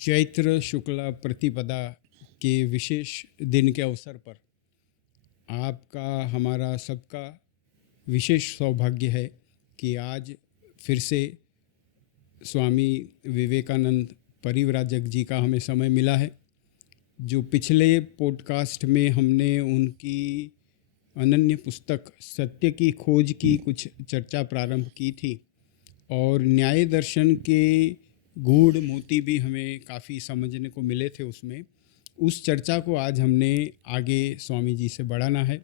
चैत्र शुक्ला प्रतिपदा के विशेष दिन के अवसर पर आपका हमारा सबका विशेष सौभाग्य है कि आज फिर से स्वामी विवेकानंद परिव्राजक जी का हमें समय मिला है। जो पिछले पॉडकास्ट में हमने उनकी अनन्य पुस्तक सत्य की खोज की कुछ चर्चा प्रारंभ की थी और न्याय दर्शन के गूढ़ मोती भी हमें काफ़ी समझने को मिले थे उसमें। उस चर्चा को आज हमने आगे स्वामी जी से बढ़ाना है।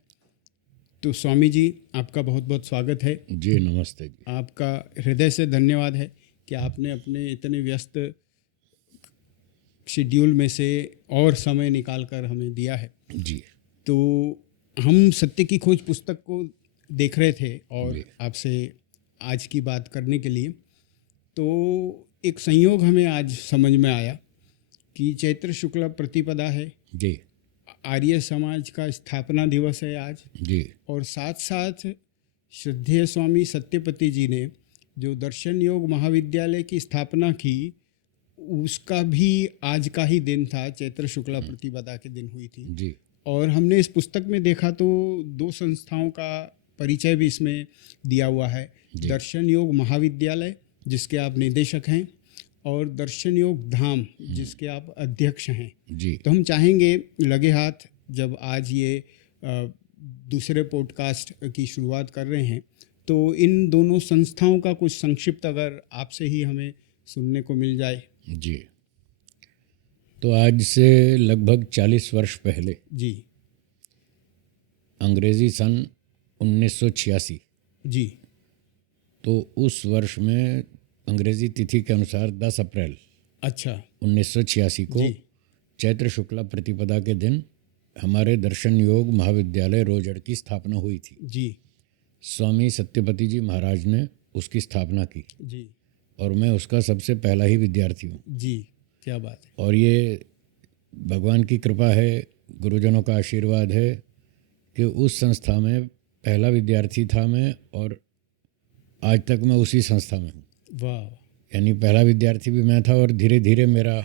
तो स्वामी जी, आपका बहुत बहुत स्वागत है। जी नमस्ते जी। आपका हृदय से धन्यवाद है कि आपने अपने इतने व्यस्त शेड्यूल में से और समय निकाल कर हमें दिया है। जी तो हम सत्य की खोज पुस्तक को देख रहे थे और जी। आपसे आज की बात करने के लिए तो एक संयोग हमें आज समझ में आया कि चैत्र शुक्ला प्रतिपदा है जी आर्य समाज का स्थापना दिवस है आज, जी और साथ साथ श्रद्धेय स्वामी सत्यपति जी ने जो दर्शन योग महाविद्यालय की स्थापना की उसका भी आज का ही दिन था। चैत्र शुक्ला प्रतिपदा के दिन हुई थी। जी। और हमने इस पुस्तक में देखा तो दो संस्थाओं का परिचय भी इसमें दिया हुआ है। दर्शन योग महाविद्यालय जिसके आप निदेशक हैं और दर्शन योग धाम जिसके आप अध्यक्ष हैं। जी। तो हम चाहेंगे लगे हाथ जब आज ये दूसरे पॉडकास्ट की शुरुआत कर रहे हैं तो इन दोनों संस्थाओं का कुछ संक्षिप्त अगर आपसे ही हमें सुनने को मिल जाए। जी। तो आज से लगभग 40 वर्ष पहले जी अंग्रेजी सन 1986, जी। तो उस वर्ष में अंग्रेजी तिथि के अनुसार 10 अप्रैल अच्छा 1986 को जी चैत्र शुक्ला प्रतिपदा के दिन हमारे दर्शन योग महाविद्यालय रोजड़ की स्थापना हुई थी। जी स्वामी सत्यपति जी महाराज ने उसकी स्थापना की जी और मैं उसका सबसे पहला ही विद्यार्थी हूँ। जी, क्या बात है। और ये भगवान की कृपा है, गुरुजनों का आशीर्वाद है कि उस संस्था में पहला विद्यार्थी था मैं और आज तक मैं उसी संस्था में हूँ। वाह। यानी पहला विद्यार्थी भी मैं था और धीरे धीरे मेरा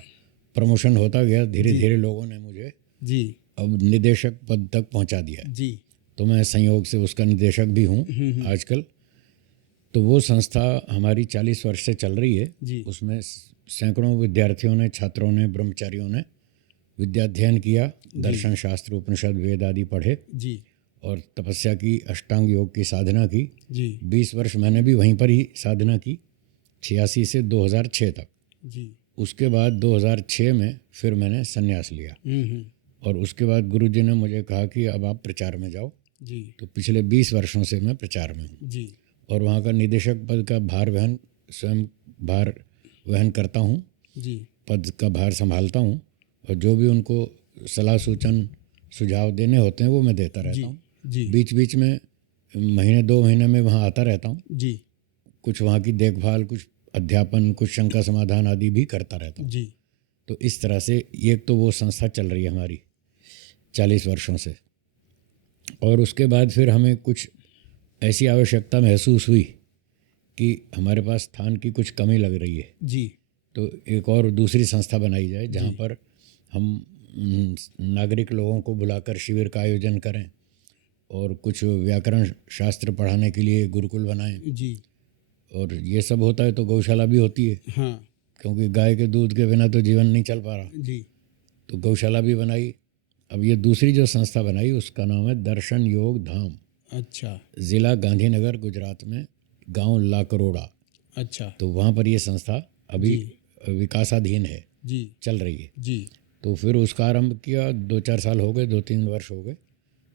प्रमोशन होता गया। धीरे धीरे लोगों ने मुझे जी अब निदेशक पद तक पहुँचा दिया। जी। तो मैं संयोग से उसका निदेशक भी हूँ आजकल। तो वो संस्था हमारी 40 वर्ष से चल रही है जी। उसमें सैकड़ों विद्यार्थियों ने, छात्रों ने, ब्रह्मचारियों ने विद्याध्ययन किया, दर्शन शास्त्र उपनिषद वेद आदि पढ़े जी और तपस्या की, अष्टांग योग की साधना की। जी 20 वर्ष मैंने भी वहीं पर ही साधना की, 86 से 2006 तक। जी। उसके बाद 2006 में फिर मैंने संन्यास लिया और उसके बाद गुरुजी ने मुझे कहा कि अब आप प्रचार में जाओ। जी। तो पिछले 20 वर्षों से मैं प्रचार में हूँ जी और वहाँ का निदेशक पद का स्वयं भार वहन करता हूँ, जी। पद का भार संभालता हूँ और जो भी उनको सलाह सूचन सुझाव देने होते हैं वो मैं देता रहता हूँ। जी बीच बीच में महीने 2 महीने में वहाँ आता रहता हूँ। जी कुछ वहाँ की देखभाल, कुछ अध्यापन, कुछ शंका समाधान आदि भी करता रहता हूँ। जी। तो इस तरह से ये तो वो संस्था चल रही है हमारी 40 वर्षों से। और उसके बाद फिर हमें कुछ ऐसी आवश्यकता महसूस हुई कि हमारे पास स्थान की कुछ कमी लग रही है। जी। तो एक और दूसरी संस्था बनाई जाए जहाँ पर हम नागरिक लोगों को बुलाकर शिविर का आयोजन करें और कुछ व्याकरण शास्त्र पढ़ाने के लिए गुरुकुल बनाएं। जी। और ये सब होता है तो गौशाला भी होती है। हाँ। क्योंकि गाय के दूध के बिना तो जीवन नहीं चल पा रहा। जी। तो गौशाला भी बनाई। अब ये दूसरी जो संस्था बनाई उसका नाम है दर्शन योग धाम। अच्छा। ज़िला गांधीनगर गुजरात में, गांव लाकरोड़ा। अच्छा। तो वहाँ पर ये संस्था अभी विकासाधीन है, जी। चल रही है। जी। तो फिर उसका आरंभ किया, 2-4 साल हो गए, 2-3 वर्ष हो गए।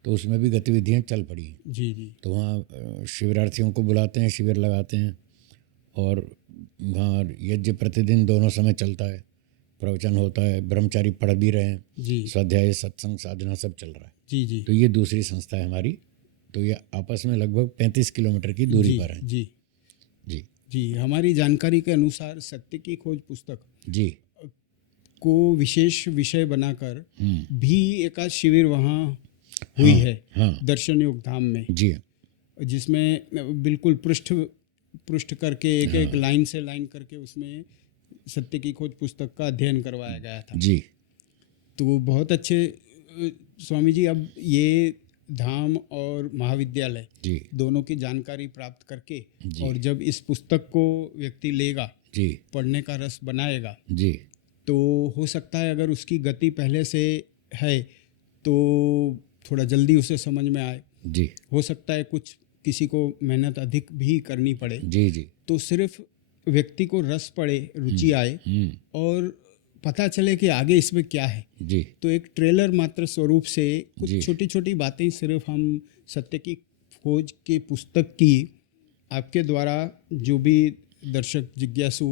तो उसमें भी गतिविधियाँ चल पड़ी। जी जी। तो वहाँ शिविरार्थियों को बुलाते हैं, शिविर लगाते हैं और वहाँ यज्ञ प्रतिदिन दोनों समय चलता है, प्रवचन होता है, ब्रह्मचारी पढ़ भी रहे हैं, जी। स्वाध्याय सत्संग साधना सब चल रहा है। जी जी। तो ये दूसरी संस्था है हमारी। तो ये आपस में लगभग 35 किलोमीटर की दूरी पर है। जी जी जी। हमारी जानकारी के अनुसार सत्य की खोज पुस्तक जी को विशेष विषय बनाकर भी एक आध शिविर वहाँ हुई है। हाँ दर्शन योग धाम में जी, जिसमें बिल्कुल पृष्ठ करके एक लाइन से लाइन करके उसमें सत्य की खोज पुस्तक का अध्ययन करवाया गया था। जी तो बहुत अच्छे स्वामी जी, अब ये धाम और महाविद्यालय जी दोनों की जानकारी प्राप्त करके जी और जब इस पुस्तक को व्यक्ति लेगा, जी पढ़ने का रस बनाएगा, जी तो हो सकता है अगर उसकी गति पहले से है तो थोड़ा जल्दी उसे समझ में आए। जी हो सकता है कुछ किसी को मेहनत अधिक भी करनी पड़े, जी जी तो सिर्फ व्यक्ति को रस पड़े, रुचि आए और पता चले कि आगे इसमें क्या है। जी तो एक ट्रेलर मात्र स्वरूप से जी। कुछ छोटी छोटी बातें सिर्फ हम सत्य की खोज की पुस्तक की आपके द्वारा जो भी दर्शक जिज्ञासु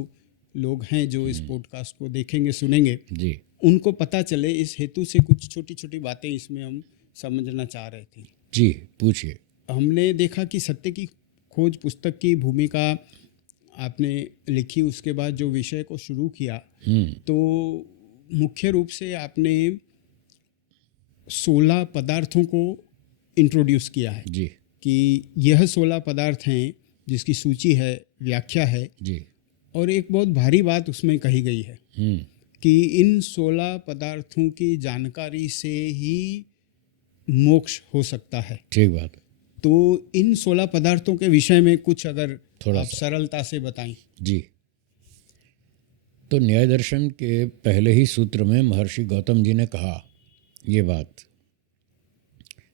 लोग हैं जो इस पॉडकास्ट को देखेंगे सुनेंगे, जी उनको पता चले, इस हेतु से कुछ छोटी छोटी बातें इसमें हम समझना चाह रहे थे। जी पूछिए। हमने देखा कि सत्य की खोज पुस्तक की भूमिका आपने लिखी, उसके बाद जो विषय को शुरू किया तो मुख्य रूप से आपने 16 पदार्थों को इंट्रोड्यूस किया है जी कि यह 16 पदार्थ हैं जिसकी सूची है, व्याख्या है, जी और एक बहुत भारी बात उसमें कही गई है कि इन 16 पदार्थों की जानकारी से ही मोक्ष हो सकता है। ठीक बात है। तो इन 16 पदार्थों के विषय में कुछ अगर थोड़ा आप सा सरलता से बताएं। जी। तो न्याय दर्शन के पहले ही सूत्र में महर्षि गौतम जी ने कहा ये बात।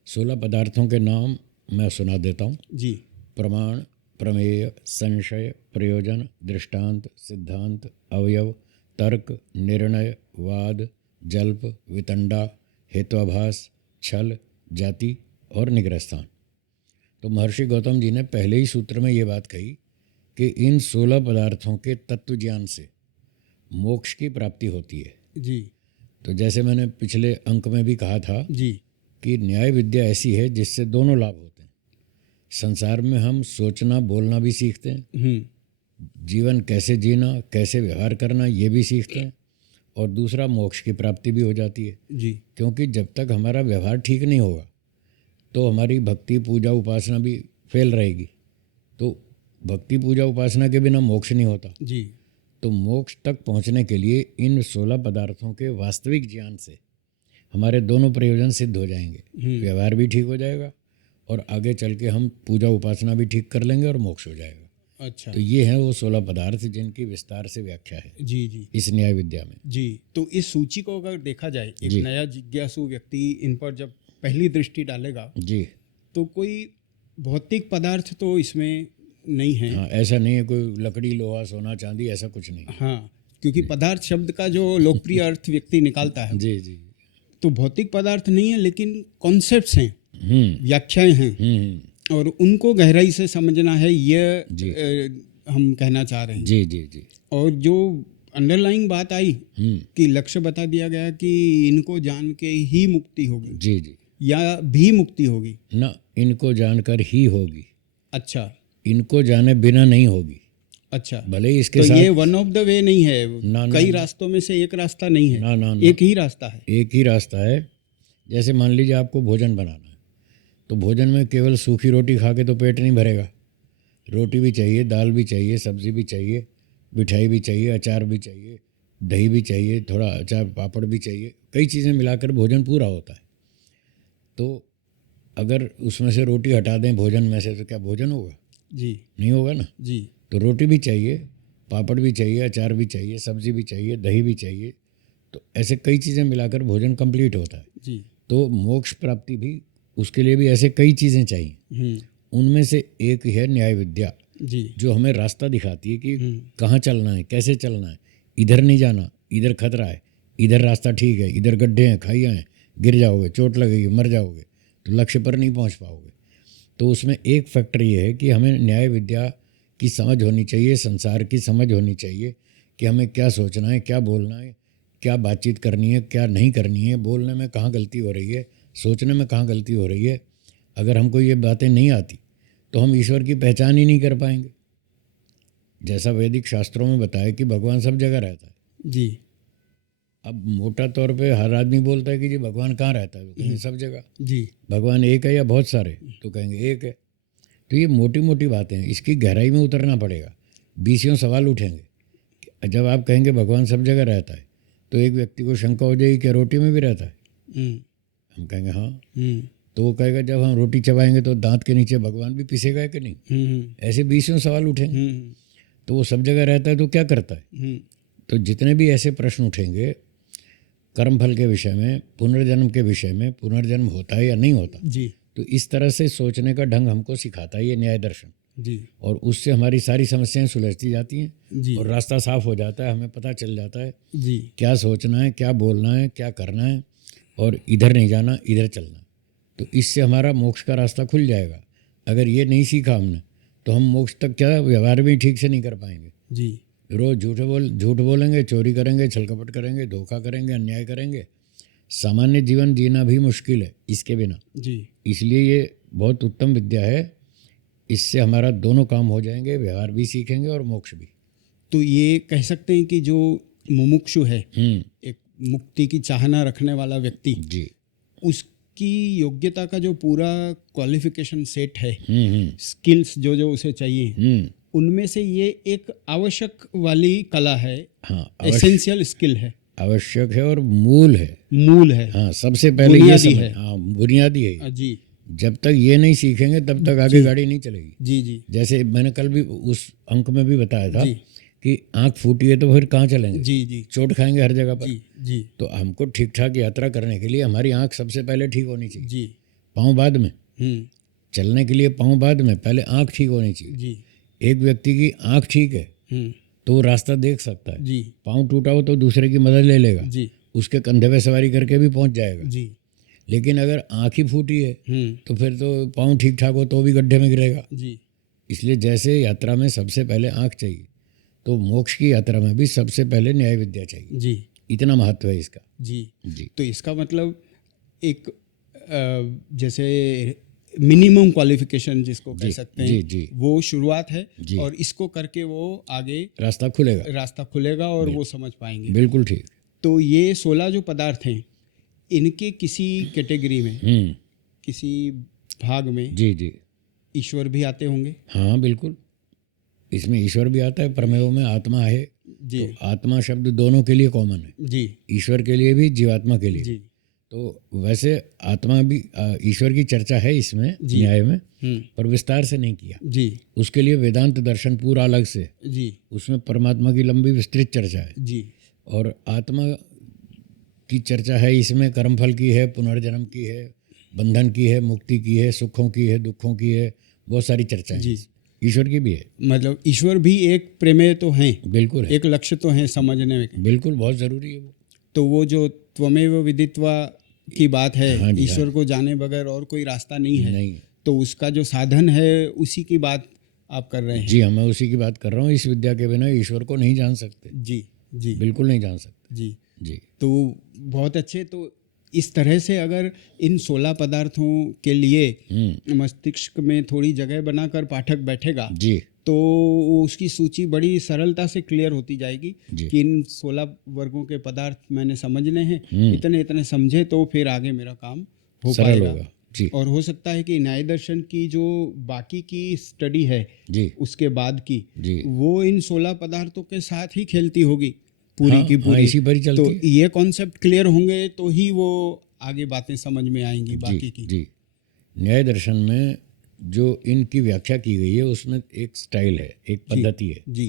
16 पदार्थों के नाम मैं सुना देता हूँ। जी। प्रमाण, प्रमेय, संशय, प्रयोजन, दृष्टांत, सिद्धांत, अवयव, तर्क, निर्णय, वाद, जल्प, वितंडा, हेत्वाभास, छल, जाति और निग्रहस्थान। तो महर्षि गौतम जी ने पहले ही सूत्र में ये बात कही कि इन 16 पदार्थों के तत्व ज्ञान से मोक्ष की प्राप्ति होती है। जी। तो जैसे मैंने पिछले अंक में भी कहा था जी। कि न्याय विद्या ऐसी है जिससे दोनों लाभ होते हैं। संसार में हम सोचना बोलना भी सीखते हैं, जीवन कैसे जीना, कैसे व्यवहार करना ये भी सीखते हैं, और दूसरा मोक्ष की प्राप्ति भी हो जाती है। जी। क्योंकि जब तक हमारा व्यवहार ठीक नहीं होगा तो हमारी भक्ति पूजा उपासना भी फेल रहेगी। तो भक्ति पूजा उपासना के बिना मोक्ष नहीं होता। जी। तो मोक्ष तक पहुंचने के लिए इन 16 पदार्थों के वास्तविक ज्ञान से हमारे दोनों प्रयोजन सिद्ध हो जाएंगे। व्यवहार भी ठीक हो जाएगा और आगे चल के हम पूजा उपासना भी ठीक कर लेंगे और मोक्ष हो जाएगा। अच्छा। तो ये हैं वो 16 पदार्थ जिनकी विस्तार से व्याख्या है जी। जी। इस न्याय विद्या में। जी। तो इस सूची को अगर देखा जाए, एक जी। नया जिज्ञासु व्यक्ति इन पर जब पहली दृष्टि डालेगा जी। तो कोई भौतिक पदार्थ तो इसमें नहीं है। हाँ, ऐसा नहीं है कोई लकड़ी, लोहा, सोना, चांदी, ऐसा कुछ नहीं। हाँ, क्योंकि पदार्थ शब्द का जो लोकप्रिय अर्थ व्यक्ति निकालता है, जी जी। तो भौतिक पदार्थ नहीं है, लेकिन कॉन्सेप्ट्स हैं, व्याख्याएं हैं, और उनको गहराई से समझना है, ये हम कहना चाह रहे हैं। जी जी जी। और जो अंडरलाइंग बात आई कि लक्ष्य बता दिया गया कि इनको जान के ही मुक्ति होगी। जी जी। या भी मुक्ति होगी ना, इनको जानकर ही होगी। अच्छा। इनको जाने बिना नहीं होगी। अच्छा। भले ही इसके तो साथ ये वन ऑफ द वे नहीं है, ना, कई ना, रास्तों में से एक रास्ता नहीं है। ना, ना, ना, एक ही रास्ता है। एक ही रास्ता है। जैसे मान लीजिए आपको भोजन बनाना है, तो भोजन में केवल सूखी रोटी खा के तो पेट नहीं भरेगा। रोटी भी चाहिए, दाल भी चाहिए, सब्जी भी चाहिए, मिठाई भी चाहिए, अचार भी चाहिए, दही भी चाहिए, थोड़ा अचार पापड़ भी चाहिए, कई चीज़ें मिलाकर भोजन पूरा होता है। तो अगर उसमें से रोटी हटा दें भोजन में से तो क्या भोजन होगा? जी। नहीं होगा ना। जी। तो रोटी भी चाहिए, पापड़ भी चाहिए, अचार भी चाहिए, सब्जी भी चाहिए, दही भी चाहिए। तो ऐसे कई चीज़ें मिलाकर भोजन कंप्लीट होता है। जी। तो मोक्ष प्राप्ति भी, उसके लिए भी ऐसे कई चीज़ें चाहिए। उनमें से एक है न्याय विद्या, जी। जो हमें रास्ता दिखाती है कि कहाँ चलना है, कैसे चलना है। इधर नहीं जाना, इधर खतरा है, इधर रास्ता ठीक है, इधर गड्ढे हैं, खाइयाँ हैं, गिर जाओगे, चोट लगेगी, मर जाओगे, तो लक्ष्य पर नहीं पहुँच पाओगे। तो उसमें एक फैक्टर ये है कि हमें न्याय विद्या की समझ होनी चाहिए, संसार की समझ होनी चाहिए कि हमें क्या सोचना है, क्या बोलना है, क्या बातचीत करनी है, क्या नहीं करनी है, बोलने में कहाँ गलती हो रही है, सोचने में कहाँ गलती हो रही है। अगर हमको ये बातें नहीं आती तो हम ईश्वर की पहचान ही नहीं कर पाएंगे। जैसा वैदिक शास्त्रों में बताया कि भगवान सब जगह रहता है। जी। अब मोटा तौर पे हर आदमी बोलता है कि जी भगवान कहाँ रहता है, तो कहेंगे सब जगह। जी। भगवान एक है या बहुत सारे, तो कहेंगे एक है। तो ये मोटी मोटी बातें हैं, इसकी गहराई में उतरना पड़ेगा। 20 सवाल उठेंगे कि जब आप कहेंगे भगवान सब जगह रहता है तो एक व्यक्ति को शंका हो जाएगी कि रोटी में भी रहता है। हम कहेंगे हाँ, तो वो कहेगा जब हम रोटी चबाएंगे तो दांत के नीचे भगवान भी पिसेगा कि नहीं। ऐसे 20 सवाल उठेंगे। तो वो सब जगह रहता है तो क्या करता है। तो जितने भी ऐसे प्रश्न उठेंगे कर्मफल के विषय में, पुनर्जन्म के विषय में, पुनर्जन्म होता है या नहीं होता जी, तो इस तरह से सोचने का ढंग हमको सिखाता है ये न्याय दर्शन जी, और उससे हमारी सारी समस्याएं सुलझती जाती हैं जी, और रास्ता साफ हो जाता है। हमें पता चल जाता है जी, क्या सोचना है, क्या बोलना है, क्या करना है और इधर नहीं जाना, इधर चलना। तो इससे हमारा मोक्ष का रास्ता खुल जाएगा। अगर ये नहीं सीखा हमने तो हम मोक्ष तक क्या व्यवहार भी ठीक से नहीं कर पाएंगे। जी, रोज़ झूठ बोलेंगे, चोरी करेंगे, छलकपट करेंगे, धोखा करेंगे, अन्याय करेंगे। सामान्य जीवन जीना भी मुश्किल है इसके बिना। जी, इसलिए ये बहुत उत्तम विद्या है। इससे हमारा दोनों काम हो जाएंगे, व्यवहार भी सीखेंगे और मोक्ष भी। तो ये कह सकते हैं कि जो मुमुक्षु है, एक मुक्ति की चाहना रखने वाला व्यक्ति, जी, उसकी योग्यता का जो पूरा क्वालिफिकेशन सेट है, स्किल्स जो जो उसे चाहिए, उनमें से ये एक आवश्यक वाली कला है। हाँ, एसेंशियल स्किल है, आवश्यक है और मूल है, मूल है, हाँ, सबसे पहले ये बुनियादी समझ, है। हाँ, बुनियादी है। जी, जब तक ये नहीं सीखेंगे तब तक आगे गाड़ी नहीं चलेगी। जी, जी, जैसे मैंने कल भी उस अंक में भी बताया था जी, कि आंख फूटी है तो फिर कहाँ चलेंगे, जी, जी, चोट खाएंगे हर जगह पर। जी, जी, तो हमको ठीक ठाक यात्रा करने के लिए हमारी आंख सबसे पहले ठीक होनी चाहिए, जी, पाँव बाद में। हम्म, चलने के लिए पाँव बाद में, पहले आंख ठीक होनी चाहिए। जी, एक व्यक्ति की आंख ठीक है तो वो रास्ता देख सकता है। जी, पाँव टूटा हो तो दूसरे की मदद ले लेगा, जी, उसके कंधे पे सवारी करके भी पहुंच जाएगा। जी, लेकिन अगर आँख ही फूटी है तो फिर तो पाँव ठीक ठाक हो तो भी गड्ढे में गिरेगा। जी, इसलिए जैसे यात्रा में सबसे पहले आँख चाहिए तो मोक्ष की यात्रा में भी सबसे पहले न्याय विद्या चाहिए। जी, इतना महत्व है इसका। जी। जी, तो इसका मतलब एक जैसे मिनिमम क्वालिफिकेशन जिसको कह जी, सकते हैं, जी, जी, वो शुरुआत है जी। और इसको करके वो आगे रास्ता खुलेगा। रास्ता खुलेगा और वो समझ पाएंगे। बिल्कुल ठीक। तो ये 16 जो पदार्थ हैं, इनके किसी कैटेगरी में, किसी भाग में जी, जी, ईश्वर भी आते होंगे। हाँ बिल्कुल। इसमें ईश्वर भी आता है, प्रमेयों में आत्मा है। जी, तो आत्मा शब्द दोनों के लिए कॉमन है, जी, ईश्वर के लिए भी, जीवात्मा के लिए भी। जी, तो वैसे आत्मा भी, ईश्वर की चर्चा है इसमें जी। न्याय में, पर विस्तार से नहीं किया। जी, उसके लिए वेदांत दर्शन पूरा अलग से, जी, उसमें परमात्मा की लंबी विस्तृत चर्चा है। जी, और आत्मा की चर्चा है इसमें, कर्मफल की है, पुनर्जन्म की है, बंधन की है, मुक्ति की है, सुखों की है, दुखों की है, बहुत सारी चर्चाएं। जी। ईश्वर की भी है। मतलब ईश्वर भी एक प्रमेय तो हैं, बिल्कुल है, एक लक्ष्य तो है समझने में। बिल्कुल बहुत ज़रूरी है वो। तो वो जो त्वमेव विदित्वा की बात है, हाँ जी, ईश्वर को जाने बगैर और कोई रास्ता नहीं है, नहीं, तो उसका जो साधन है उसी की बात आप कर रहे हैं। जी हाँ, मैं उसी की बात कर रहा हूँ। इस विद्या के बिना ईश्वर को नहीं जान सकते, जी, जी, बिल्कुल नहीं जान सकते। जी। जी, तो बहुत अच्छे। तो इस तरह से अगर इन 16 पदार्थों के लिए मस्तिष्क में थोड़ी जगह बनाकर पाठक बैठेगा जी, तो उसकी सूची बड़ी सरलता से क्लियर होती जाएगी कि इन 16 वर्गों के पदार्थ मैंने समझने हैं, इतने इतने समझे तो फिर आगे मेरा काम हो सरल पाएगा। होगा। जी, और हो सकता है कि न्याय दर्शन की जो बाकी की स्टडी है जी, उसके बाद की, जी, वो इन 16 पदार्थों के साथ ही खेलती होगी पूरी हाँ, की हाँ, पूरी। इसी पर ही चलती तो है। ये कॉन्सेप्ट क्लियर होंगे तो ही वो आगे बातें समझ में आएंगी बाकी की। जी, न्याय दर्शन में जो इनकी व्याख्या की गई है उसमें एक स्टाइल है, एक पद्धति है। जी,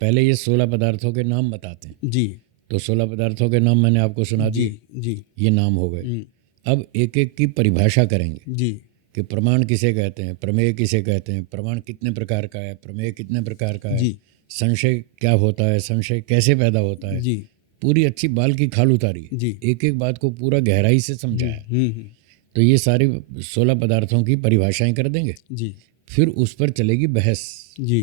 पहले ये 16 पदार्थों के नाम बताते हैं। जी, तो 16 पदार्थों के नाम मैंने आपको सुना जी, दिए, जी, ये नाम हो गए। अब एक एक की परिभाषा करेंगे जी, कि प्रमाण किसे कहते हैं, प्रमेय किसे कहते हैं, प्रमाण कितने प्रकार का है, प्रमेय कितने प्रकार का है, जी, संशय क्या होता है, संशय कैसे पैदा होता है। जी, पूरी अच्छी बाल की खाल उतारी, जी, एक एक बात को पूरा गहराई से समझाया। हम्म, तो ये सारी 16 पदार्थों की परिभाषाएं कर देंगे। जी, फिर उस पर चलेगी बहस जी,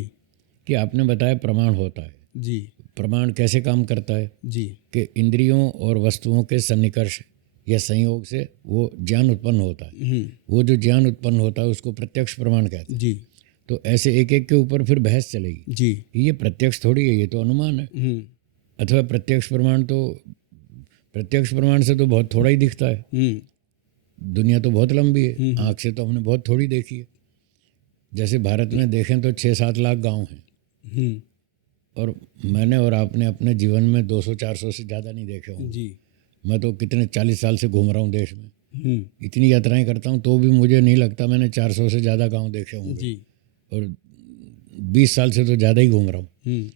कि आपने बताया प्रमाण होता है, जी, प्रमाण कैसे काम करता है जी, कि इंद्रियों और वस्तुओं के सन्निकर्ष या संयोग से वो ज्ञान उत्पन्न होता है। वो जो ज्ञान उत्पन्न होता है उसको प्रत्यक्ष प्रमाण कहते हैं। जी, तो ऐसे एक एक के ऊपर फिर बहस चलेगी जी, कि ये प्रत्यक्ष थोड़ी है, ये तो अनुमान है। अथवा प्रत्यक्ष प्रमाण तो, प्रत्यक्ष प्रमाण से तो बहुत थोड़ा ही दिखता है, दुनिया तो बहुत लंबी है, आँख से तो हमने बहुत थोड़ी देखी है। जैसे भारत में देखें तो 6-7 लाख गांव हैं और मैंने और आपने अपने जीवन में 200-400 से ज़्यादा नहीं देखे होंगे। जी। मैं तो कितने 40 साल से घूम रहा हूँ देश में, इतनी यात्राएं करता हूँ, तो भी मुझे नहीं लगता मैंने 400 से ज़्यादा गांव देखे होंगे। जी। और 20 साल से तो ज़्यादा ही घूम रहा हूँ।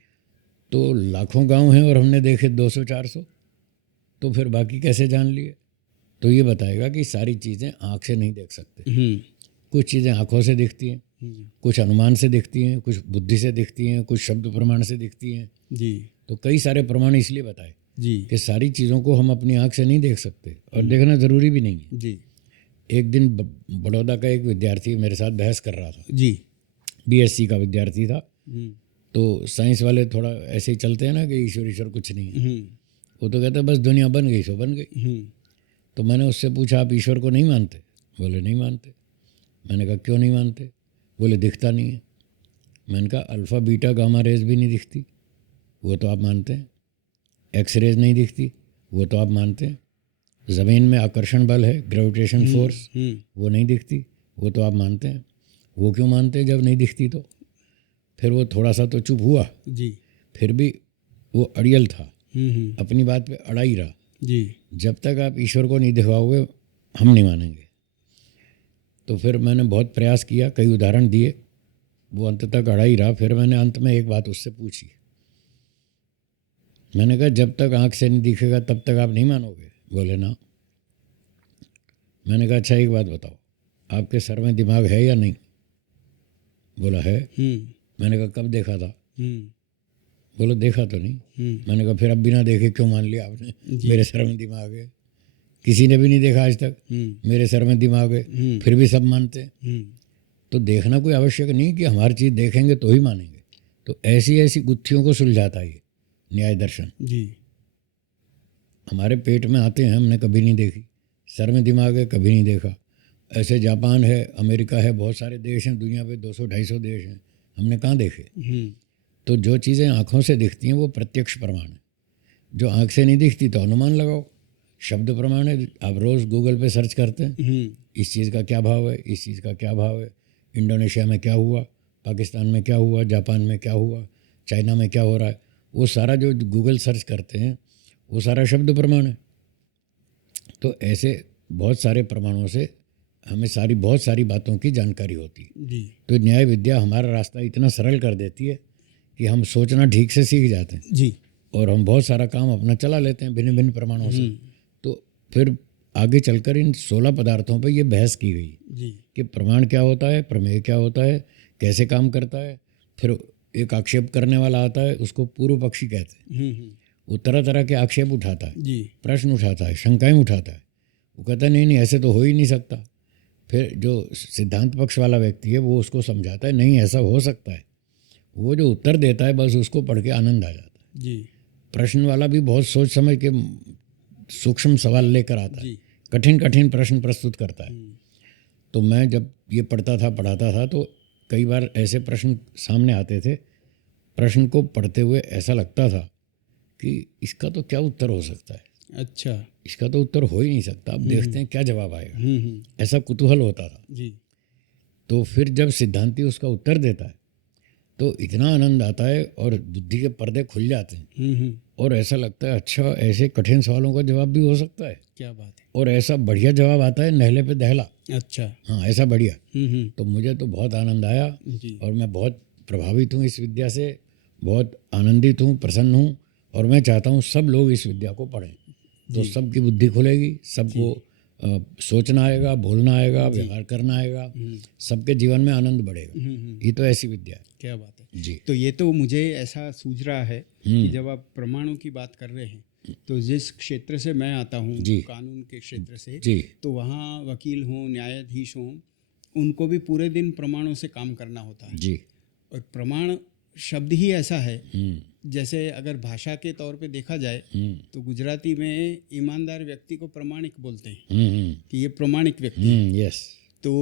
तो लाखों गांव हैं और हमने देखे 200-400, तो फिर बाकी कैसे जान लिए? तो ये बताएगा कि सारी चीज़ें आँख से नहीं देख सकते। कुछ चीज़ें आँखों से दिखती हैं, कुछ अनुमान से दिखती हैं, कुछ बुद्धि से दिखती हैं, कुछ शब्द प्रमाण से दिखती हैं। जी। तो कई सारे प्रमाण इसलिए बताए जी। कि सारी चीज़ों को हम अपनी आँख से नहीं देख सकते और देखना ज़रूरी भी नहीं है। जी। एक दिन बड़ौदा का एक विद्यार्थी मेरे साथ बहस कर रहा था। जी। BSc का विद्यार्थी था। तो साइंस वाले थोड़ा ऐसे ही चलते हैं ना कि ईश्वर कुछ नहीं है। वो तो कहते बस दुनिया बन गई सो बन गई। तो मैंने उससे पूछा, आप ईश्वर को नहीं मानते? बोले नहीं मानते। मैंने कहा क्यों नहीं मानते? बोले दिखता नहीं है। मैंने कहा अल्फ़ा बीटा गामा रेज भी नहीं दिखती, वो तो आप मानते हैं। एक्स रेज नहीं दिखती, वो तो आप मानते हैं। ज़मीन में आकर्षण बल है, ग्रेविटेशन फोर्स, वो नहीं दिखती, वो तो आप मानते हैं। वो क्यों मानते हैं जब नहीं दिखती? तो फिर वो थोड़ा सा तो चुप हुआ। जी। फिर भी वो अड़ियल था, अपनी बात पे अड़ा ही रहा। जी। जब तक आप ईश्वर को नहीं दिखवाओगे हम नहीं मानेंगे। तो फिर मैंने बहुत प्रयास किया, कई उदाहरण दिए, वो अंत तक अड़ा ही रहा। फिर मैंने अंत में एक बात उससे पूछी। मैंने कहा जब तक आँख से नहीं दिखेगा तब तक आप नहीं मानोगे? बोले ना। मैंने कहा अच्छा एक बात बताओ, आपके सर में दिमाग है या नहीं? बोला है। मैंने कहा कब देखा था? बोला देखा तो नहीं। मैंने कहा फिर अब बिना देखे क्यों मान लिया आपने मेरे सर में दिमाग है? किसी ने भी नहीं देखा आज तक, मेरे सर में दिमाग है, फिर भी सब मानते हैं। तो देखना कोई आवश्यक नहीं कि हमारी चीज़ देखेंगे तो ही मानेंगे। तो ऐसी ऐसी गुत्थियों को सुलझाता है ये न्याय दर्शन। जी। हमारे पेट में आते हैं, हमने कभी नहीं देखी। सर में दिमाग है, कभी नहीं देखा। ऐसे जापान है, अमेरिका है, बहुत सारे देश हैं दुनिया पे, 200-250 देश हैं, हमने कहाँ देखे? तो जो चीज़ें आँखों से दिखती हैं वो प्रत्यक्ष प्रमाण है। जो आँख से नहीं दिखती तो अनुमान लगाओ, शब्द प्रमाण है। आप रोज़ गूगल पे सर्च करते हैं इस चीज़ का क्या भाव है, इस चीज़ का क्या भाव है, इंडोनेशिया में क्या हुआ, पाकिस्तान में क्या हुआ, जापान में क्या हुआ, चाइना में क्या हो रहा है, वो सारा जो गूगल सर्च करते हैं वो सारा शब्द प्रमाण है। तो ऐसे बहुत सारे प्रमाणों से हमें बहुत सारी बातों की जानकारी होती है। जी। तो न्याय विद्या हमारा रास्ता इतना सरल कर देती है कि हम सोचना ठीक से सीख जाते हैं। जी। और हम बहुत सारा काम अपना चला लेते हैं भिन्न भिन्न प्रमाणों से। तो फिर आगे चलकर इन 16 पदार्थों पर यह बहस की गई जी। कि प्रमाण क्या होता है, प्रमेय क्या होता है, कैसे काम करता है। फिर एक आक्षेप करने वाला आता है, उसको पूर्व पक्षी कहते हैं। वो तरह तरह के आक्षेप उठाता है, जी। प्रश्न उठाता है, शंकाएं उठाता है। वो कहता है नहीं ऐसे तो हो ही नहीं सकता। फिर जो सिद्धांत पक्ष वाला व्यक्ति है वो उसको समझाता है नहीं ऐसा हो सकता है। वो जो उत्तर देता है बस उसको पढ़ के आनंद आ जाता है। जी। प्रश्न वाला भी बहुत सोच समझ के सूक्ष्म सवाल लेकर आता है, कठिन कठिन प्रश्न प्रस्तुत करता है। तो मैं जब ये पढ़ाता था तो कई बार ऐसे प्रश्न सामने आते थे, प्रश्न को पढ़ते हुए ऐसा लगता था कि इसका तो क्या उत्तर हो सकता है। अच्छा। इसका तो उत्तर हो ही नहीं सकता, अब देखते हैं क्या जवाब आएगा। ऐसा कुतूहल होता था। जी। तो फिर जब सिद्धांती उसका उत्तर देता है तो इतना आनंद आता है और बुद्धि के पर्दे खुल जाते हैं। और ऐसा लगता है अच्छा ऐसे कठिन सवालों का जवाब भी हो सकता है, क्या बात है। और ऐसा बढ़िया जवाब आता है नहले पे दहला। अच्छा। हाँ ऐसा बढ़िया। तो मुझे तो बहुत आनंद आया जी। और मैं बहुत प्रभावित हूँ इस विद्या से, बहुत आनंदित हूँ, प्रसन्न हूँ। और मैं चाहता हूँ सब लोग इस विद्या को पढ़ें तो सबकी बुद्धि खुलेगी, सबको सोचना आएगा, बोलना आएगा, व्यवहार करना आएगा, सबके जीवन में आनंद बढ़ेगा। ये तो ऐसी विद्या है। क्या बात है जी। तो ये तो मुझे ऐसा सूझ रहा है कि जब आप प्रमाणों की बात कर रहे हैं तो जिस क्षेत्र से मैं आता हूँ, कानून के क्षेत्र से, तो वहाँ वकील हों, न्यायाधीश हों, उनको भी पूरे दिन प्रमाणों से काम करना होता है। जी। और प्रमाण शब्द ही ऐसा है, जैसे अगर भाषा के तौर पे देखा जाए तो गुजराती में ईमानदार व्यक्ति को प्रमाणिक बोलते हैं कि ये प्रमाणिक व्यक्ति है। यस। तो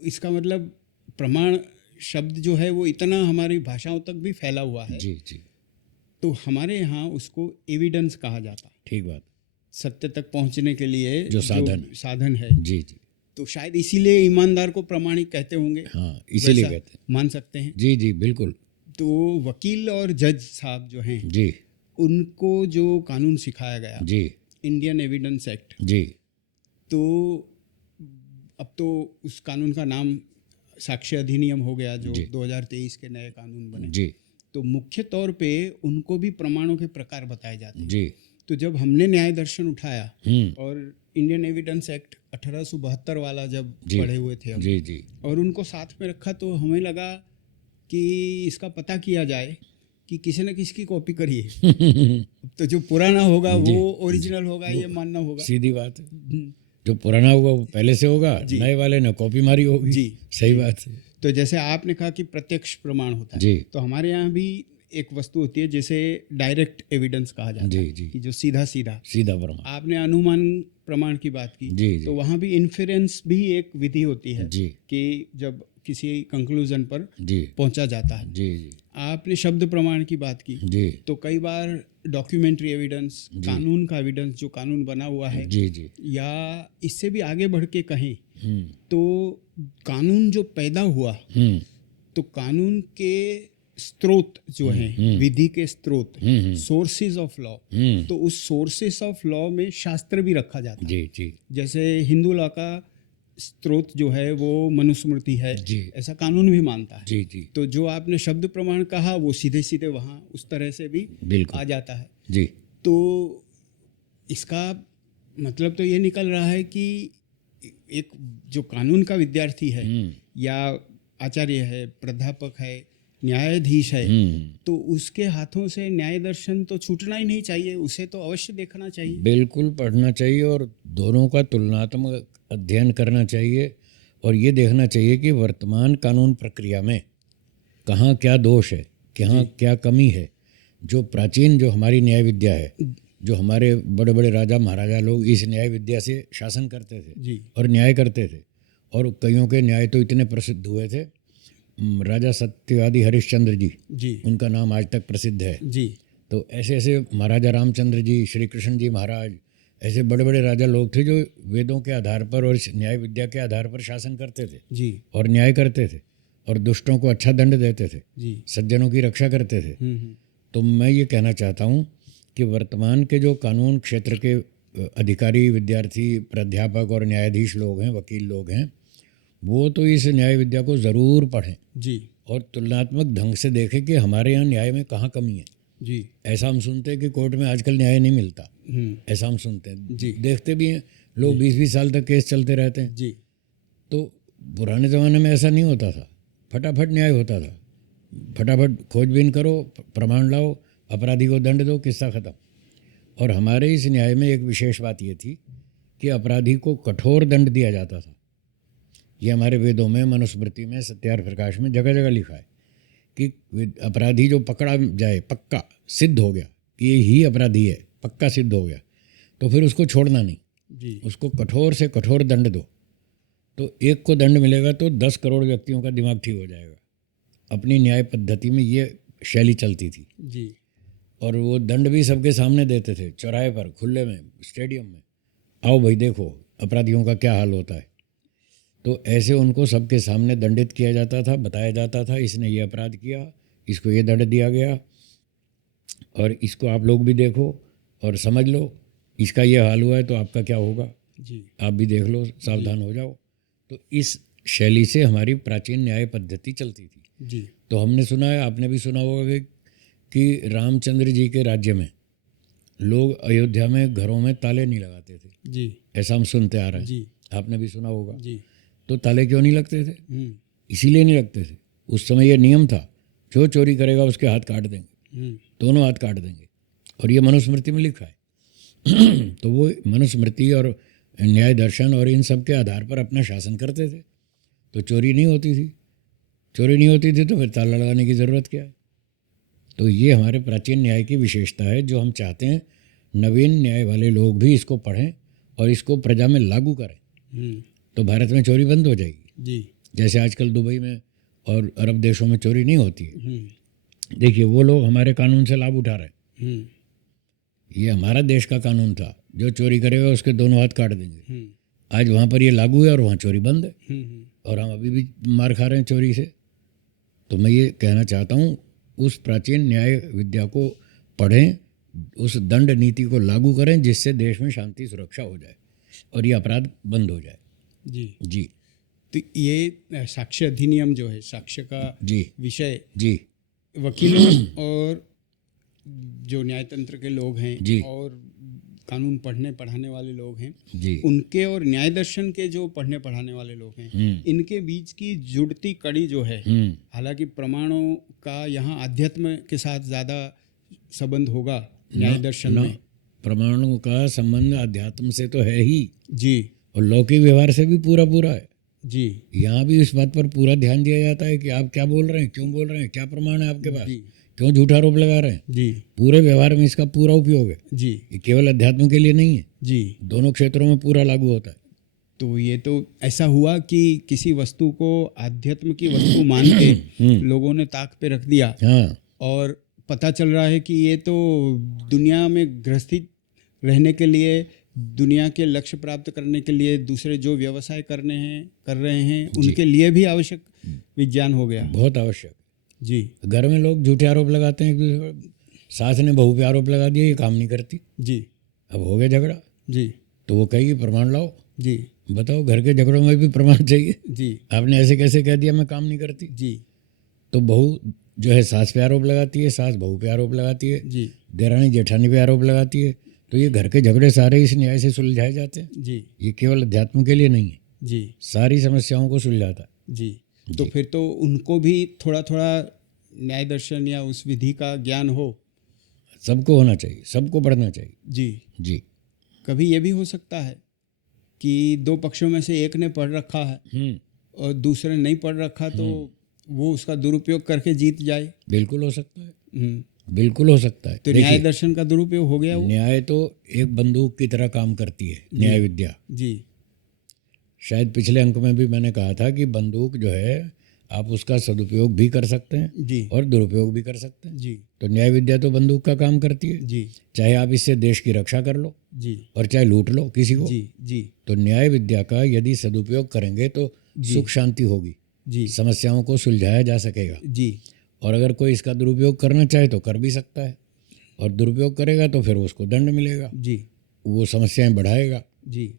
इसका मतलब प्रमाण शब्द जो है वो इतना हमारी भाषाओं तक भी फैला हुआ है। जी जी। तो हमारे यहाँ उसको एविडेंस कहा जाता है। ठीक बात। सत्य तक पहुँचने के लिए जो साधन है। जी जी। तो शायद इसीलिए ईमानदार को प्रमाणिक कहते होंगे। हाँ इसीलिए कहते हैं, मान सकते हैं। जी जी बिल्कुल। तो वकील और जज साहब जो हैं, जी उनको जो कानून सिखाया गया, जी इंडियन एविडेंस एक्ट, जी तो अब तो उस कानून का नाम साक्ष्य अधिनियम हो गया, जो जी। 2023 के नए कानून बने। जी तो मुख्य तौर पे उनको भी प्रमाणों के प्रकार बताए जाते हैं। जी। तो जब हमने न्याय दर्शन उठाया हम्म। और इंडियन एविडेंस एक्ट 1872 वाला जब जी पढ़े हुए थे हम, जी जी और उनको साथ में रखा, तो हमें लगा कि इसका पता किया जाए कि किसी न किसी की कॉपी करिए। तो जो पुराना होगा जी, वो ओरिजिनल होगा, ये मानना होगा। सीधी बात है। जो पुराना होगा वो पहले से होगा, जी। नए वाले ने कॉपी मारी होगी। जी सही बात है। तो जैसे आपने कहा कि प्रत्यक्ष प्रमाण होता है, जी तो हमारे यहाँ भी एक वस्तु होती है जिसे डायरेक्ट एविडेंस कहा जाता जी है, जी। कि जो सीधा सीधा। सीधा प्रमाण। आपने अनुमान प्रमाण की बात की, जी जी तो वहाँ भी इन्फेरेंस भी एक विधि होती है जी कि जब किसी कंक्लूजन पर जी पहुंचा जाता है। जी जी आपने शब्द प्रमाण की बात की, जी तो कई बार डॉक्यूमेंट्री एविडेंस, जी। कानून का एविडेंस, जो कानून बना हुआ है, जी जी। या इससे भी आगे बढ़ के कहें हम्म तो कानून जो पैदा हुआ, हम्म तो कानून के स्रोत जो हैं, विधि के स्रोत, सोर्सेज ऑफ लॉ, तो उस सोर्सेस ऑफ लॉ में शास्त्र भी रखा जाता है। जी जी जैसे हिंदू लॉ का स्रोत जो है वो मनुस्मृति है, जी ऐसा कानून भी मानता है। जी जी। तो जो आपने शब्द प्रमाण कहा, वो सीधे सीधे वहाँ उस तरह से भी बिल्कुल आ जाता है। जी। तो इसका मतलब तो ये निकल रहा है कि एक जो कानून का विद्यार्थी है, या आचार्य है, प्राध्यापक है, न्यायाधीश है, तो उसके हाथों से न्याय दर्शन तो छूटना ही नहीं चाहिए, उसे तो अवश्य देखना चाहिए। बिल्कुल पढ़ना चाहिए और दोनों का तुलनात्मक अध्ययन करना चाहिए, और ये देखना चाहिए कि वर्तमान कानून प्रक्रिया में कहाँ क्या दोष है, कहाँ क्या कमी है। जो प्राचीन जो हमारी न्याय विद्या है, जो हमारे बड़े बड़े राजा महाराजा लोग इस न्याय विद्या से शासन करते थे जी और न्याय करते थे, और कईयों के न्याय तो इतने प्रसिद्ध हुए थे। राजा सत्यवादी हरिश्चंद्र जी, उनका नाम आज तक प्रसिद्ध है। जी तो ऐसे ऐसे महाराजा रामचंद्र जी, श्री कृष्ण जी महाराज, ऐसे बड़े बड़े राजा लोग थे जो वेदों के आधार पर और इस न्याय विद्या के आधार पर शासन करते थे जी और न्याय करते थे, और दुष्टों को अच्छा दंड देते थे, जी सज्जनों की रक्षा करते थे। तो मैं ये कहना चाहता हूँ कि वर्तमान के जो कानून क्षेत्र के अधिकारी, विद्यार्थी, प्राध्यापक और न्यायाधीश लोग हैं, वकील लोग हैं, वो तो इस न्याय विद्या को ज़रूर पढ़ें जी और तुलनात्मक ढंग से देखें कि हमारे यहाँ न्याय में कहाँ कमी है। जी। ऐसा हम सुनते हैं कि कोर्ट में आजकल न्याय नहीं मिलता, ऐसा हम सुनते हैं जी। देखते भी हैं लोग, 20-20 साल तक केस चलते रहते हैं। जी। तो पुराने ज़माने में ऐसा नहीं होता था, फटाफट न्याय होता था, फटाफट खोजबीन करो, प्रमाण लाओ, अपराधी को दंड दो, किस्सा ख़त्म। और हमारे इस न्याय में एक विशेष बात ये थी कि अपराधी को कठोर दंड दिया जाता था। ये हमारे वेदों में, मनुस्मृति में, सत्यार्थ प्रकाश में जगह जगह लिखा है कि अपराधी जो पकड़ा जाए, पक्का सिद्ध हो गया कि ये ही अपराधी है, पक्का सिद्ध हो गया, तो फिर उसको छोड़ना नहीं जी। उसको कठोर से कठोर दंड दो। तो एक को दंड मिलेगा तो 10 करोड़ व्यक्तियों का दिमाग ठीक हो जाएगा। अपनी न्याय पद्धति में ये शैली चलती थी जी। और वो दंड भी सबके सामने देते थे, चौराहे पर, खुले में, स्टेडियम में, आओ भाई देखो अपराधियों का क्या हाल होता है। तो ऐसे उनको सबके सामने दंडित किया जाता था, बताया जाता था इसने ये अपराध किया, इसको ये दंड दिया गया, और इसको आप लोग भी देखो और समझ लो, इसका ये हाल हुआ है तो आपका क्या होगा, जी। आप भी देख लो, सावधान हो जाओ। तो इस शैली से हमारी प्राचीन न्याय पद्धति चलती थी। जी। तो हमने सुना है, आपने भी सुना होगा कि रामचंद्र जी के राज्य में लोग अयोध्या में घरों में ताले नहीं लगाते थे। जी। ऐसा हम सुनते आ रहे हैं। जी। आपने भी सुना होगा। जी। तो ताले क्यों नहीं लगते थे? इसीलिए नहीं लगते थे, उस समय ये नियम था, जो चोरी करेगा उसके हाथ काट देंगे, दोनों हाथ काट देंगे, और ये मनुस्मृति में लिखा है। तो वो मनुस्मृति और न्याय दर्शन और इन सब के आधार पर अपना शासन करते थे, तो चोरी नहीं होती थी। चोरी नहीं होती थी तो फिर ताला लगाने की ज़रूरत क्या है? तो ये हमारे प्राचीन न्याय की विशेषता है, जो हम चाहते हैं नवीन न्याय वाले लोग भी इसको पढ़ें और इसको प्रजा में लागू करें, तो भारत में चोरी बंद हो जाएगी। जी। जैसे आजकल दुबई में और अरब देशों में चोरी नहीं होती है। देखिए वो लोग हमारे कानून से लाभ उठा रहे हैं। ये हमारा देश का कानून था, जो चोरी करेगा उसके दोनों हाथ काट देंगे। आज वहाँ पर ये लागू है और वहाँ चोरी बंद है, और हम अभी भी मार खा रहे हैं चोरी से। तो मैं ये कहना चाहता हूँ उस प्राचीन न्याय विद्या को पढ़ें, उस दंड नीति को लागू करें, जिससे देश में शांति सुरक्षा हो जाए और ये अपराध बंद हो जाए। जी जी तो ये साक्ष्य अधिनियम जो है, साक्ष्य का जी विषय जी वकीलों और जो न्यायतंत्र के लोग हैं जी और कानून पढ़ने पढ़ाने वाले लोग हैं, जी उनके और न्याय दर्शन के जो पढ़ने पढ़ाने वाले लोग हैं, इनके बीच की जुड़ती कड़ी जो है, हालांकि प्रमाणों का यहाँ अध्यात्म के साथ ज़्यादा संबंध होगा न्याय दर्शन में। प्रमाणों का संबंध अध्यात्म से तो है ही जी और लौकिक व्यवहार से भी पूरा पूरा है। जी यहाँ भी इस बात पर पूरा ध्यान दिया जाता है कि आप क्या बोल रहे हैं, क्यों बोल रहे हैं, क्या प्रमाण है आपके पास, जी क्यों झूठा आरोप लगा रहे हैं। जी पूरे व्यवहार में इसका पूरा उपयोग है। जी ये केवल अध्यात्म के लिए नहीं है, जी। दोनों क्षेत्रों में पूरा लागू होता है। तो ये तो ऐसा हुआ कि किसी वस्तु को अध्यात्म की वस्तु मान के लोगों ने ताक पे रख दिया, हाँ और पता चल रहा है कि ये तो दुनिया में गृहस्थी रहने के लिए, दुनिया के लक्ष्य प्राप्त करने के लिए, दूसरे जो व्यवसाय कर रहे हैं उनके लिए भी आवश्यक विज्ञान हो गया। बहुत आवश्यक। जी। घर में लोग झूठे आरोप लगाते हैं एक दूसरे पर, सास ने बहू पे आरोप लगा दिया, ये काम नहीं करती, जी अब हो गया झगड़ा, जी तो वो कहेगी प्रमाण लाओ। जी बताओ, घर के झगड़ों में भी प्रमाण चाहिए। जी आपने ऐसे कैसे कह दिया मैं काम नहीं करती। जी तो बहू जो है सास पे आरोप लगाती है, सास बहू पे आरोप लगाती है, जी देरानी जेठानी पे आरोप लगाती है, तो ये घर के झगड़े सारे इस न्याय से सुलझाए जाते हैं। जी ये केवल अध्यात्म के लिए नहीं है, जी सारी समस्याओं को सुलझाता है। जी। तो फिर तो उनको भी थोड़ा थोड़ा न्याय दर्शन या उस विधि का ज्ञान हो। सबको होना चाहिए, सबको पढ़ना चाहिए। जी जी। कभी ये भी हो सकता है कि दो पक्षों में से एक ने पढ़ रखा है और दूसरे नहीं पढ़ रखा, तो वो उसका दुरुपयोग करके जीत जाए। बिल्कुल हो सकता है, बिल्कुल हो सकता है। तो न्याय दर्शन का दुरुपयोग हो गया वो। न्याय तो एक बंदूक की तरह काम करती है, न्याय विद्या। जी। शायद पिछले अंक में भी मैंने कहा था कि बंदूक जो है आप उसका सदुपयोग भी कर सकते हैं जी और दुरुपयोग भी कर सकते हैं। जी तो न्याय विद्या तो बंदूक का काम करती है। जी चाहे आप इससे देश की रक्षा कर लो जी और चाहे लूट लो किसी को। जी जी तो न्याय विद्या का यदि सदुपयोग करेंगे तो सुख शांति होगी, जी समस्याओं को सुलझाया जा सकेगा। जी। और अगर कोई इसका दुरुपयोग करना चाहे तो कर भी सकता है, और दुरुपयोग करेगा तो फिर उसको दंड मिलेगा, जी वो समस्याएं बढ़ाएगा। जी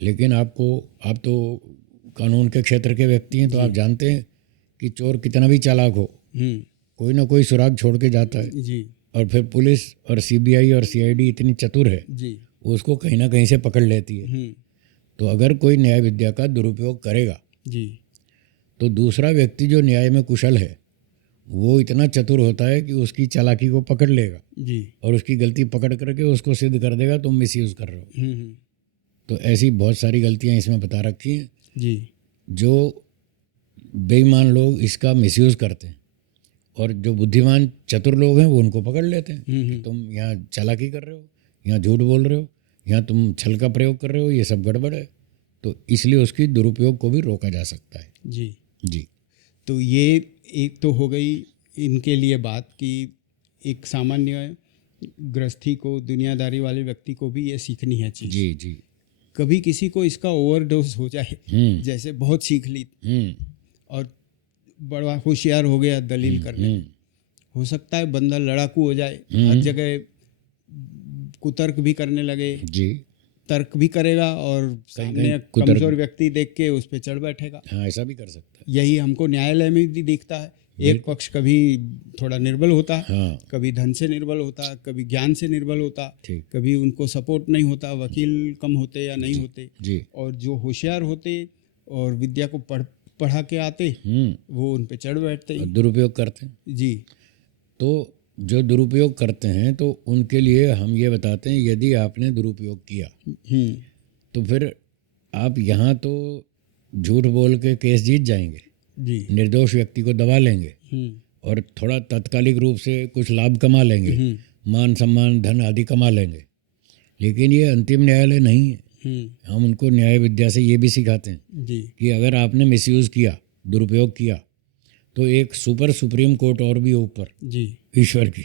लेकिन आप तो कानून के क्षेत्र के व्यक्ति हैं, तो आप जानते हैं कि चोर कितना भी चालाक हो, कोई ना कोई सुराग छोड़ के जाता है। जी। और फिर पुलिस और सीबीआई और सीआईडी इतनी चतुर है, जी वो उसको कहीं ना कहीं से पकड़ लेती है। तो अगर कोई न्याय विद्या का दुरुपयोग करेगा जी तो दूसरा व्यक्ति जो न्याय में कुशल है वो इतना चतुर होता है कि उसकी चालाकी को पकड़ लेगा जी और उसकी गलती पकड़ करके उसको सिद्ध कर देगा तुम मिसयूज़ कर रहे हो। तो ऐसी बहुत सारी गलतियां इसमें बता रखी हैं जी। जो बेईमान लोग इसका मिसयूज़ करते हैं, और जो बुद्धिमान चतुर लोग हैं वो उनको पकड़ लेते हैं कि तुम यहाँ चालाकी कर रहे हो, यहाँ झूठ बोल रहे हो, यहाँ तुम छल का प्रयोग कर रहे हो, ये सब गड़बड़ है। तो इसलिए उसकी दुरुपयोग को भी रोका जा सकता है। जी जी। तो ये एक तो हो गई इनके लिए बात कि एक सामान्य गृहस्थी को, दुनियादारी वाले व्यक्ति को भी ये सीखनी है चीज़। जी जी। कभी किसी को इसका ओवरडोज हो जाए, जैसे बहुत सीख ली और बड़ा होशियार हो गया दलील करने, हो सकता है बंदा लड़ाकू हो जाए, हर जगह कुतर्क भी करने लगे। जी। तर्क भी करेगा और सामने कमजोर व्यक्ति देख के उस पर चढ़ बैठेगा। हाँ, ऐसा भी कर सकता है। यही हमको न्यायालय में भी दिखता है। एक पक्ष कभी थोड़ा निर्बल होता, हाँ, कभी धन से निर्बल होता, कभी ज्ञान से निर्बल होता, कभी उनको सपोर्ट नहीं होता, वकील कम होते या नहीं होते जी। और जो होशियार होते और विद्या को पढ़ा के आते वो उन पे चढ़ बैठते, दुरुपयोग करते हैं। जी। तो जो दुरुपयोग करते हैं तो उनके लिए हम ये बताते हैं, यदि आपने दुरुपयोग किया तो फिर आप यहाँ तो झूठ बोल के केस जीत जाएंगे जी, निर्दोष व्यक्ति को दबा लेंगे और थोड़ा तात्कालिक रूप से कुछ लाभ कमा लेंगे, मान सम्मान धन आदि कमा लेंगे। लेकिन ये अंतिम न्यायालय नहीं है। हम उनको न्याय विद्या से ये भी सिखाते हैं जी कि अगर आपने मिसयूज़ किया, दुरुपयोग किया, तो एक सुप्रीम कोर्ट और भी ऊपर जी ईश्वर की,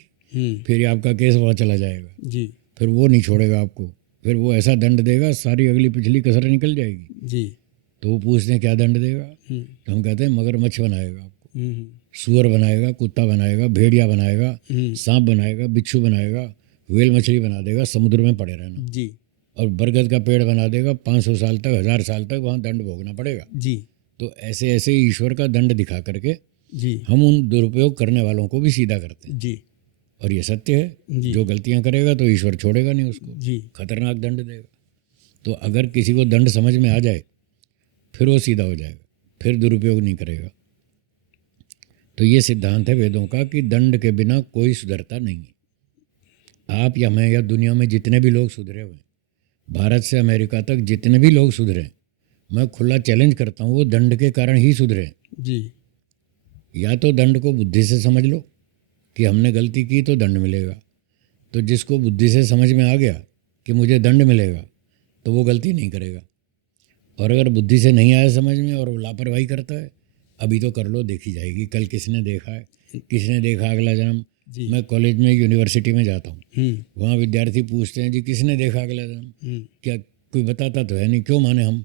फिर आपका केस वहाँ चला जाएगा जी। फिर वो नहीं छोड़ेगा आपको, फिर वो ऐसा दंड देगा सारी अगली पिछली कसर निकल जाएगी जी। तो वो पूछते हैं क्या दंड देगा, तो हम कहते हैं मगरमच्छ बनाएगा आपको। सुअर बनाएगा, कुत्ता बनाएगा, भेड़िया बनाएगा, सांप बनाएगा, बिच्छू बनाएगा, व्हेल मछली बना देगा, समुद्र में पड़े रहना। जी और बरगद का पेड़ बना देगा, 500 साल तक, 1000 साल तक वहाँ दंड भोगना पड़ेगा। जी तो ऐसे ऐसे ईश्वर का दंड दिखा करके जी हम उन दुरुपयोग करने वालों को भी सीधा करते हैं। जी और ये सत्य है, जी जो गलतियां करेगा तो ईश्वर छोड़ेगा नहीं उसको, जी खतरनाक दंड देगा। तो अगर किसी को दंड समझ में आ जाए फिर वो सीधा हो जाएगा, फिर दुरुपयोग नहीं करेगा। तो ये सिद्धांत है वेदों का कि दंड के बिना कोई सुधरता नहीं है। आप या मैं या दुनिया में जितने भी लोग सुधरे हुए, भारत से अमेरिका तक जितने भी लोग सुधरे, मैं खुला चैलेंज करता हूँ वो दंड के कारण ही सुधरे। जी या तो दंड को बुद्धि से समझ लो कि हमने गलती की तो दंड मिलेगा। तो जिसको बुद्धि से समझ में आ गया कि मुझे दंड मिलेगा तो वो गलती नहीं करेगा। और अगर बुद्धि से नहीं आया समझ में और वो लापरवाही करता है, अभी तो कर लो, देखी जाएगी, कल किसने देखा है, किसने देखा अगला जन्म। जी मैं कॉलेज में यूनिवर्सिटी में जाता हूँ, वहाँ विद्यार्थी पूछते हैं जी किसने देखा अगला जन्म, क्या कोई बताता तो है नहीं, क्यों माने हम।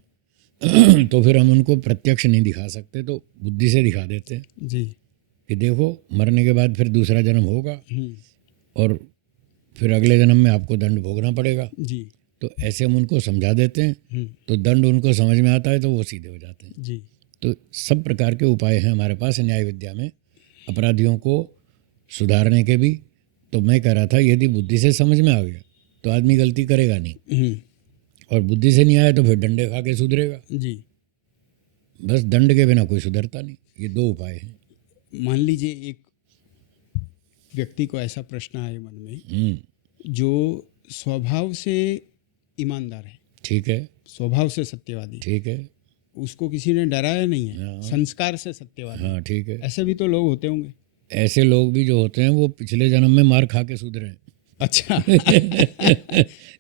तो फिर हम उनको प्रत्यक्ष नहीं दिखा सकते तो बुद्धि से दिखा देते हैं जी कि देखो मरने के बाद फिर दूसरा जन्म होगा और फिर अगले जन्म में आपको दंड भोगना पड़ेगा। जी तो ऐसे हम उनको समझा देते हैं, तो दंड उनको समझ में आता है तो वो सीधे हो जाते हैं। जी तो सब प्रकार के उपाय हैं हमारे पास न्याय विद्या में अपराधियों को सुधारने के भी। तो मैं कह रहा था यदि बुद्धि से समझ में आ गया तो आदमी गलती करेगा नहीं, और बुद्धि से नहीं आया तो फिर डंडे खा के सुधरेगा। जी बस दंड के बिना कोई सुधरता नहीं। ये दो उपाय हैं। मान लीजिए एक व्यक्ति को ऐसा प्रश्न आए मन में, जो स्वभाव से ईमानदार है, ठीक है, स्वभाव से सत्यवादी, ठीक है, उसको किसी ने डराया नहीं है, हाँ। संस्कार से सत्यवादी, हाँ ठीक है। ऐसे भी तो लोग होते होंगे। ऐसे लोग भी जो होते हैं वो पिछले जन्म में मार खा के सुधरे हैं। अच्छा।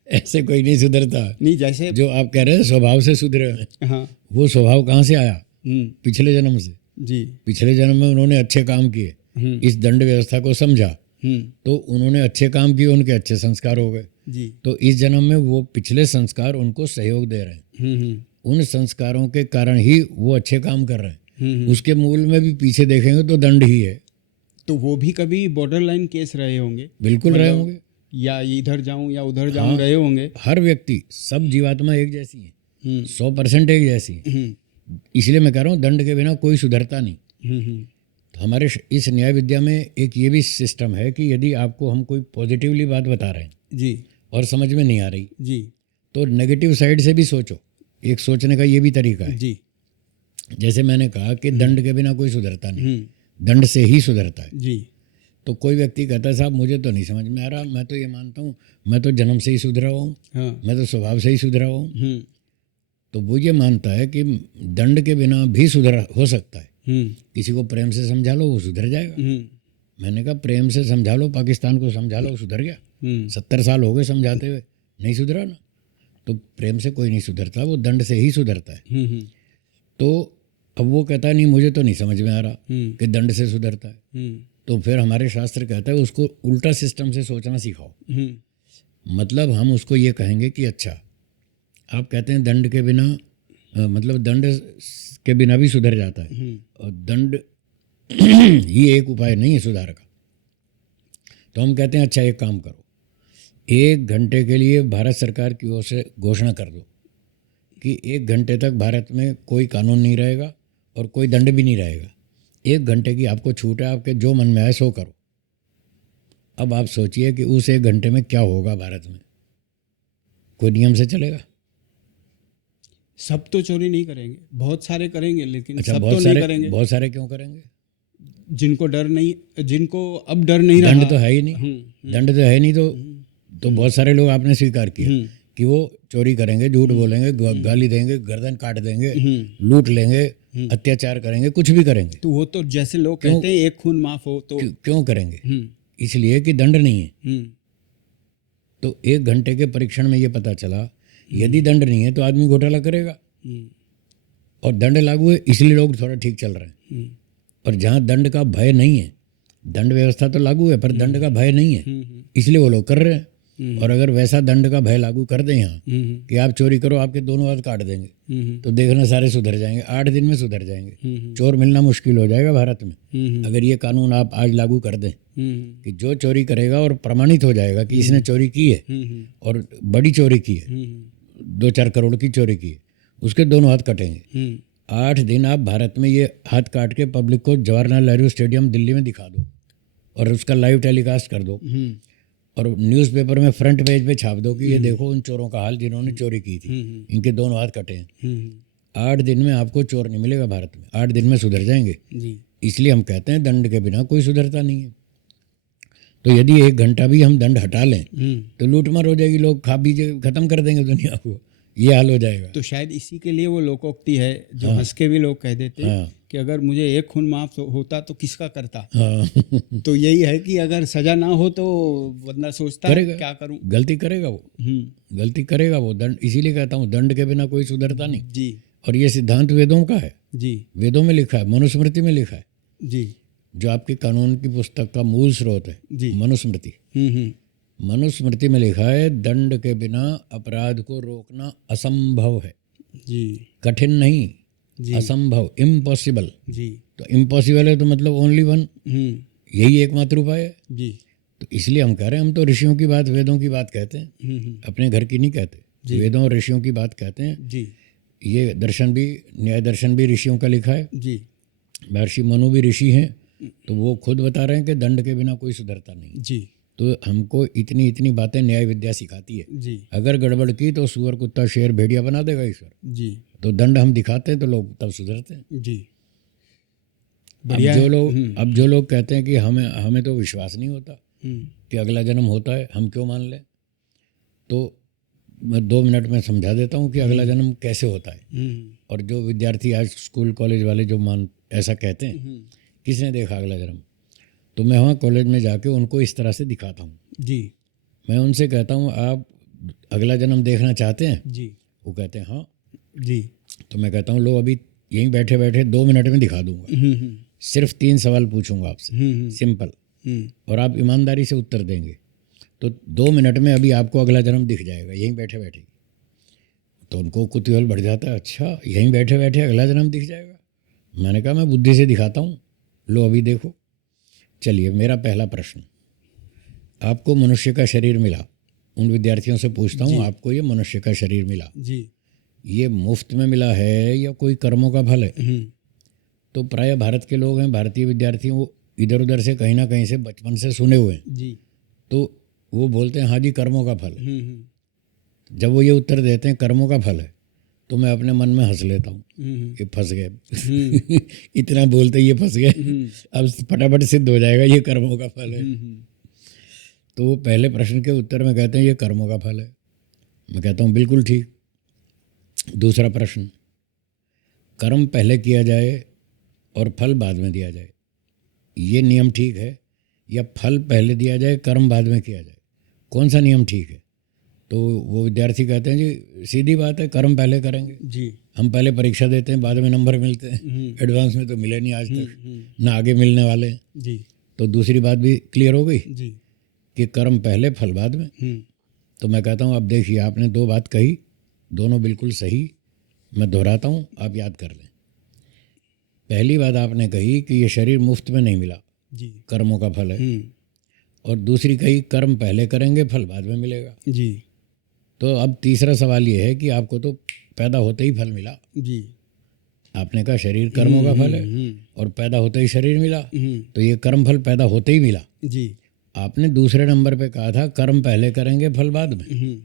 ऐसे कोई नहीं सुधरता। नहीं, जैसे जो आप कह रहे हैं स्वभाव से सुधरे हैं, हाँ वो स्वभाव कहाँ से आया? पिछले जन्म से। जी पिछले जन्म में उन्होंने अच्छे काम किए, इस दंड व्यवस्था को समझा, तो उन्होंने अच्छे काम किए, उनके अच्छे संस्कार हो गए। जी तो इस जन्म में वो पिछले संस्कार उनको सहयोग दे रहे हैं। उन संस्कारों के कारण ही वो अच्छे काम कर रहे हैं। उसके मूल में भी पीछे देखेंगे तो दंड ही है। तो वो भी कभी बॉर्डर लाइन केस रहे होंगे। बिल्कुल रहे होंगे, या इधर जाऊं या उधर जाऊं, रहे होंगे। हर व्यक्ति, सब जीवात्मा एक जैसी है, 100% एक जैसी है। इसलिए मैं कह रहा हूँ दंड के बिना कोई सुधरता नहीं। तो हमारे इस न्याय विद्या में एक ये भी सिस्टम है कि यदि आपको हम कोई पॉजिटिवली बात बता रहे हैं जी और समझ में नहीं आ रही, जी, तो नेगेटिव साइड से भी सोचो। एक सोचने का ये भी तरीका है। जी जैसे मैंने कहा कि दंड के बिना कोई सुधरता नहीं, दंड से ही सुधरता है। जी। तो कोई व्यक्ति कहता है साहब मुझे तो नहीं समझ में आ रहा, मैं तो ये मानता हूँ मैं तो जन्म से ही सुधरा हुआ हूँ, हाँ। मैं तो स्वभाव से ही सुधरा हुआ हूँ। तो वो ये मानता है कि दंड के बिना भी सुधरा हो सकता है। किसी को प्रेम से समझा लो वो सुधर जाएगा। मैंने कहा प्रेम से समझा लो, पाकिस्तान को समझा लो, सुधर गया। 70 साल हो गए समझाते हुए, नहीं सुधरा ना। तो प्रेम से कोई नहीं सुधरता, वो दंड से ही सुधरता है। तो अब वो कहता है नहीं मुझे तो नहीं समझ में आ रहा कि दंड से सुधरता है। तो फिर हमारे शास्त्र कहता है उसको उल्टा सिस्टम से सोचना सिखाओ। मतलब हम उसको ये कहेंगे कि अच्छा आप कहते हैं दंड के बिना, मतलब दंड के बिना भी सुधर जाता है, और दंड ही एक उपाय नहीं है सुधार का। तो हम कहते हैं अच्छा एक काम करो, 1 घंटे के लिए भारत सरकार की ओर से घोषणा कर दो कि 1 घंटे तक भारत में कोई कानून नहीं रहेगा और कोई दंड भी नहीं रहेगा। 1 घंटे की आपको छूट है, आपके जो मन में आए सो करो। अब आप सोचिए कि उस 1 घंटे में क्या होगा भारत में। कोई नियम से चलेगा? सब तो चोरी नहीं करेंगे, बहुत सारे करेंगे, लेकिन अच्छा, सब बहुत तो सारे नहीं करेंगे। बहुत सारे क्यों करेंगे? जिनको डर नहीं, जिनको अब डर नहीं रहा, दंड तो है ही नहीं, दंड तो है नहीं, तो बहुत सारे लोग आपने स्वीकार किया कि वो चोरी करेंगे, झूठ बोलेंगे, गाली देंगे, गर्दन काट देंगे, लूट लेंगे, अत्याचार करेंगे, कुछ भी करेंगे। तो वो तो जैसे लोग कहते हैं एक खून माफ हो, तो क्यों करेंगे? इसलिए कि दंड नहीं है। तो 1 घंटे के परीक्षण में ये पता चला यदि दंड नहीं है तो आदमी घोटाला करेगा, और दंड लागू है इसलिए लोग थोड़ा ठीक चल रहे हैं। और जहाँ दंड का भय नहीं है, दंड व्यवस्था तो लागू है पर दंड का भय नहीं है, इसलिए वो लोग कर रहे हैं। और अगर वैसा दंड का भय लागू कर दें यहाँ कि आप चोरी करो आपके दोनों हाथ काट देंगे, तो देखना सारे सुधर जाएंगे, 8 दिन में सुधर जाएंगे। चोर मिलना मुश्किल हो जाएगा भारत में अगर ये कानून आप आज लागू कर दें कि जो चोरी करेगा और प्रमाणित हो जाएगा कि इसने चोरी की है और बड़ी चोरी की है, 2-4 करोड़ की चोरी की है, उसके दोनों हाथ कटेंगे। 8 दिन आप भारत में ये हाथ काट के पब्लिक को जवाहरलाल नेहरू स्टेडियम दिल्ली में दिखा दो और उसका लाइव टेलीकास्ट कर दो और न्यूज़पेपर में फ्रंट पेज पे छाप दो कि ये देखो उन चोरों का हाल जिन्होंने चोरी की थी, इनके दोनों हाथ कटे हैं। 8 दिन में आपको चोर नहीं मिलेगा भारत में, 8 दिन में सुधर जाएंगे। इसलिए हम कहते हैं दंड के बिना कोई सुधरता नहीं है। तो यदि 1 घंटा भी हम दंड हटा लें तो लूटमार हो जाएगी, लोग खा पीछे खत्म कर देंगे दुनिया को, ये हाल हो जाएगा। तो शायद इसी के लिए वो लोकोक्ति है जो हंस के भी लोग कह देते हैं कि अगर मुझे 1 खून माफ होता तो किसका करता। तो यही है कि अगर सजा ना हो तो बंदा सोचता है क्या करूं, गलती करेगा वो, गलती करेगा वो। दंड, इसीलिए कहता हूँ दंड के बिना कोई सुधरता नहीं जी। और ये सिद्धांत वेदों का है जी, वेदों में लिखा है, मनुस्मृति में लिखा है जी, जो आपके कानून की पुस्तक का मूल स्रोत है जी। मनुस्मृति। मनुस्मृति में लिखा है दंड के बिना अपराध को रोकना असंभव है जी, कठिन नहीं जी, असंभव, इम्पॉसिबल। जी, तो इम्पॉसिबल है तो मतलब ओनली वन, यही एकमात्र उपाय है। जी, तो इसलिए हम कह रहे हैं, हम तो ऋषियों की बात वेदों की बात कहते हैं, अपने घर की नहीं कहते, वेदों और ऋषियों की बात कहते हैं जी। ये दर्शन भी, न्याय दर्शन भी ऋषियों का लिखा है जी, महर्षि मनु भी ऋषि हैं, तो वो खुद बता रहे हैं कि दंड के बिना कोई सुधरता नहीं। जी, तो हमको इतनी इतनी बातें न्याय विद्या सिखाती है। जी, अगर गड़बड़ की तो सुअर कुत्ता शेर भेड़िया बना देगा ईश्वर। जी, तो दंड हम दिखाते हैं तो लोग तब सुधरते हैं। जी। अब जो लोग कहते हैं कि हमें तो विश्वास नहीं होता कि अगला जन्म होता है, हम क्यों मान लें, तो मैं 2 मिनट में समझा देता हूँ कि अगला जन्म कैसे होता है। और जो विद्यार्थी आज स्कूल कॉलेज वाले जो ऐसा कहते हैं किसने देखा अगला जन्म, तो मैं वहाँ कॉलेज में जाके उनको इस तरह से दिखाता हूँ। जी, मैं उनसे कहता हूँ आप अगला जन्म देखना चाहते हैं? जी, वो कहते हैं हाँ। जी। तो मैं कहता हूँ लो अभी यहीं बैठे बैठे 2 मिनट में दिखा दूंगा, सिर्फ 3 सवाल पूछूंगा आपसे, सिंपल, और आप ईमानदारी से उत्तर देंगे तो 2 मिनट में अभी आपको अगला जन्म दिख जाएगा यहीं बैठे बैठे। तो उनको कुतूहल बढ़ जाता है, अच्छा यहीं बैठे बैठे अगला जन्म दिख जाएगा। मैंने कहा मैं बुद्धि से दिखाता हूँ, लो अभी देखो। चलिए मेरा पहला प्रश्न, आपको मनुष्य का शरीर मिला, उन विद्यार्थियों से पूछता हूँ आपको ये मनुष्य का शरीर मिला, जी, ये मुफ्त में मिला है या कोई कर्मों का फल है? तो प्राय भारत के लोग हैं, भारतीय विद्यार्थी, वो इधर उधर से कहीं ना कहीं से बचपन से सुने हुए हैं, जी, तो वो बोलते हैं हाँ जी कर्मों का फल है। जब वो ये उत्तर देते हैं कर्मों का फल है तो मैं अपने मन में हंस लेता हूँ कि फंस गए इतना बोलते ये फंस गए, अब फटाफट सिद्ध हो जाएगा ये कर्मों का फल है। तो वो पहले प्रश्न के उत्तर में कहते हैं ये कर्मों का फल है। मैं कहता हूँ बिल्कुल ठीक। दूसरा प्रश्न, कर्म पहले किया जाए और फल बाद में दिया जाए, ये नियम ठीक है या फल पहले दिया जाए कर्म बाद में किया जाए, कौन सा नियम ठीक है? तो वो विद्यार्थी कहते हैं जी सीधी बात है, कर्म पहले करेंगे जी, हम पहले परीक्षा देते हैं बाद में नंबर मिलते हैं, एडवांस में तो मिले नहीं आज तक, ना आगे मिलने वाले हैं जी। तो दूसरी बात भी क्लियर हो गई जी कि कर्म पहले फल बाद में। तो मैं कहता हूँ अब देखिए आपने 2 बात कही, दोनों बिल्कुल सही, मैं दोहराता हूँ आप याद कर लें। पहली बात आपने कही कि ये शरीर मुफ्त में नहीं मिला जी, कर्मों का फल है, और दूसरी कही कर्म पहले करेंगे फल बाद में मिलेगा जी। तो अब तीसरा सवाल ये है कि आपको तो पैदा होते ही फल मिला जी, आपने कहा शरीर कर्मों का फल है और पैदा होते ही शरीर मिला, तो ये कर्म फल पैदा होते ही मिला जी। आपने दूसरे नंबर पे कहा था कर्म पहले करेंगे फल बाद में।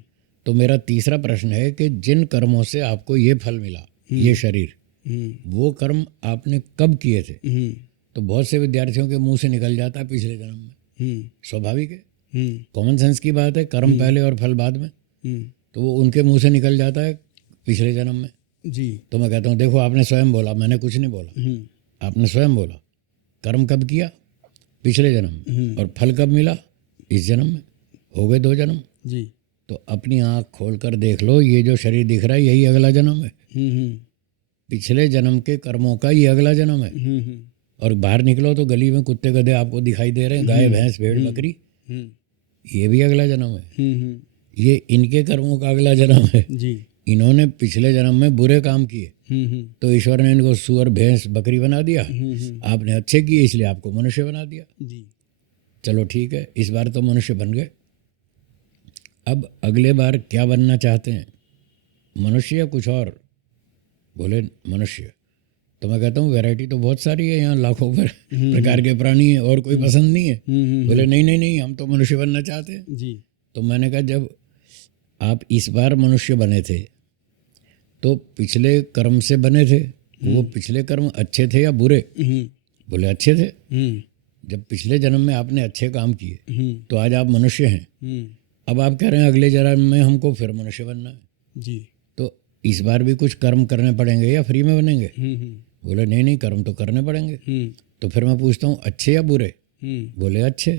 तो मेरा तीसरा प्रश्न है कि जिन कर्मों से आपको ये फल मिला, ये शरीर, वो कर्म आपने कब किए थे? तो बहुत से विद्यार्थियों के मुंह से निकल जाता है पिछले जन्म में, स्वाभाविक है, कॉमन सेंस की बात है, कर्म पहले और फल बाद में, तो वो उनके मुंह से निकल जाता है पिछले जन्म में जी। तो मैं कहता हूँ देखो आपने स्वयं बोला, मैंने कुछ नहीं बोला, आपने स्वयं बोला कर्म कब किया, पिछले जन्म में, और फल कब मिला, इस जन्म में, हो गए 2 जन्म जी। तो अपनी आँख खोल कर देख लो, ये जो शरीर दिख रहा है यही अगला जन्म है, पिछले जन्म के कर्मों का ये अगला जन्म है। और बाहर निकलो तो गली में कुत्ते गधे आपको दिखाई दे रहे हैं, गाय भैंस भेड़ बकरी, ये भी अगला जन्म है, हम्म, ये इनके कर्मों का अगला जन्म है। जी, इन्होंने पिछले जन्म में बुरे काम किए हम्म, तो ईश्वर ने इनको सुअर भैंस बकरी बना दिया, हम्म, आपने अच्छे किए इसलिए आपको मनुष्य बना दिया। जी, चलो ठीक है, इस बार तो मनुष्य बन गए, अब अगले बार क्या बनना चाहते हैं, मनुष्य या कुछ और? बोले मनुष्य। तो मैं कहता हूँ वैरायटी तो बहुत सारी है, यहाँ लाखों प्रकार के प्राणी हैं और कोई पसंद नहीं है। बोले नहीं नहीं नहीं, हम तो मनुष्य बनना चाहते हैं। जी, तो मैंने कहा जब आप इस बार मनुष्य बने थे तो पिछले कर्म से बने थे, वो पिछले कर्म अच्छे थे या बुरे? बोले अच्छे थे। जब पिछले जन्म में आपने अच्छे काम किए तो आज आप मनुष्य हैं। अब आप कह रहे हैं अगले जन्म में हमको फिर मनुष्य बनना है, जी, तो इस बार भी कुछ कर्म करने पड़ेंगे या फ्री में बनेंगे? बोले नहीं नहीं, कर्म तो करने पड़ेंगे। तो फिर मैं पूछता हूँ अच्छे या बुरे? बोले अच्छे।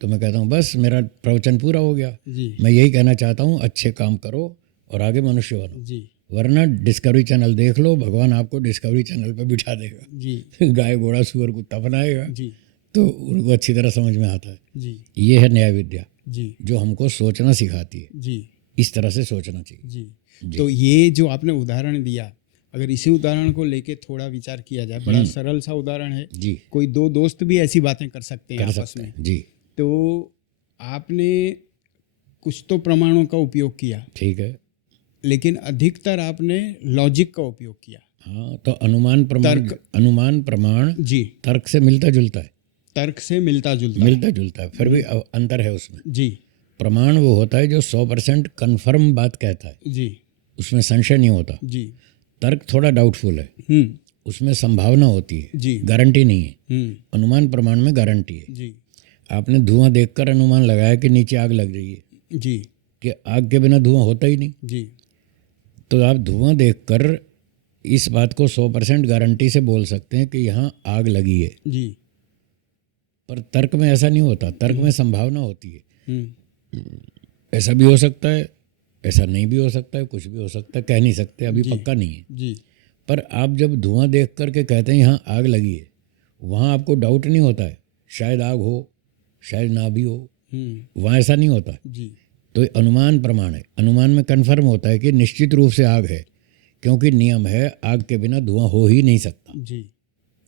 तो मैं कहता हूँ बस मेरा प्रवचन पूरा हो गया। जी, मैं यही कहना चाहता हूँ, अच्छे काम करो और आगे मनुष्य बनो, जी, वरना डिस्कवरी चैनल देख लो, भगवान आपको डिस्कवरी चैनल पे बिठा देगा। जी, गाय घोड़ा सुअर कुत्ता बनाएगा, जी, तो उनको अच्छी तरह समझ में आता है। जी, ये है न्याय विद्या, जी, जो हमको सोचना सिखाती है, जी, इस तरह से सोचना चाहिए। जी। जी। तो ये जो आपने उदाहरण दिया, अगर इसी उदाहरण को लेके थोड़ा विचार किया जाए, बड़ा सरल सा उदाहरण है, जी, कोई दो दोस्त भी ऐसी बातें कर सकते हैं कर आपस सकते में। हैं। जी, तो आपने कुछ तो प्रमाणों का उपयोग किया, ठीक है। लेकिन अधिकतर आपने लॉजिक का उपयोग किया। हाँ, तो अनुमान प्रमाण जी, तर्क से मिलता जुलता है, तर्क से मिलता जुलता। फिर भी अंतर है उसमें। जी, प्रमाण वो होता है जो 100% कन्फर्म बात कहता है, जी, उसमें संशय नहीं होता। जी, तर्क थोड़ा डाउटफुल है, उसमें संभावना होती है, जी, गारंटी नहीं है। अनुमान प्रमाण में गारंटी है। जी, आपने धुआं देखकर अनुमान लगाया कि नीचे आग लग रही है, जी, कि आग के बिना धुआं होता ही नहीं। जी, तो आप धुआं देखकर इस बात को 100% गारंटी से बोल सकते हैं कि यहाँ आग लगी है। जी, पर तर्क में ऐसा नहीं होता, तर्क में संभावना होती है, हम्म, ऐसा भी हो सकता है, ऐसा नहीं भी हो सकता है, कुछ भी हो सकता है, कह नहीं सकते, अभी पक्का नहीं है। जी, पर आप जब धुआं देख करके कहते हैं यहाँ आग लगी है, वहाँ आपको डाउट नहीं होता है, शायद आग हो शायद ना भी हो, वहाँ ऐसा नहीं होता। जी, तो अनुमान प्रमाण है, अनुमान में कन्फर्म होता है कि निश्चित रूप से आग है, क्योंकि नियम है आग के बिना धुआं हो ही नहीं सकता। जी।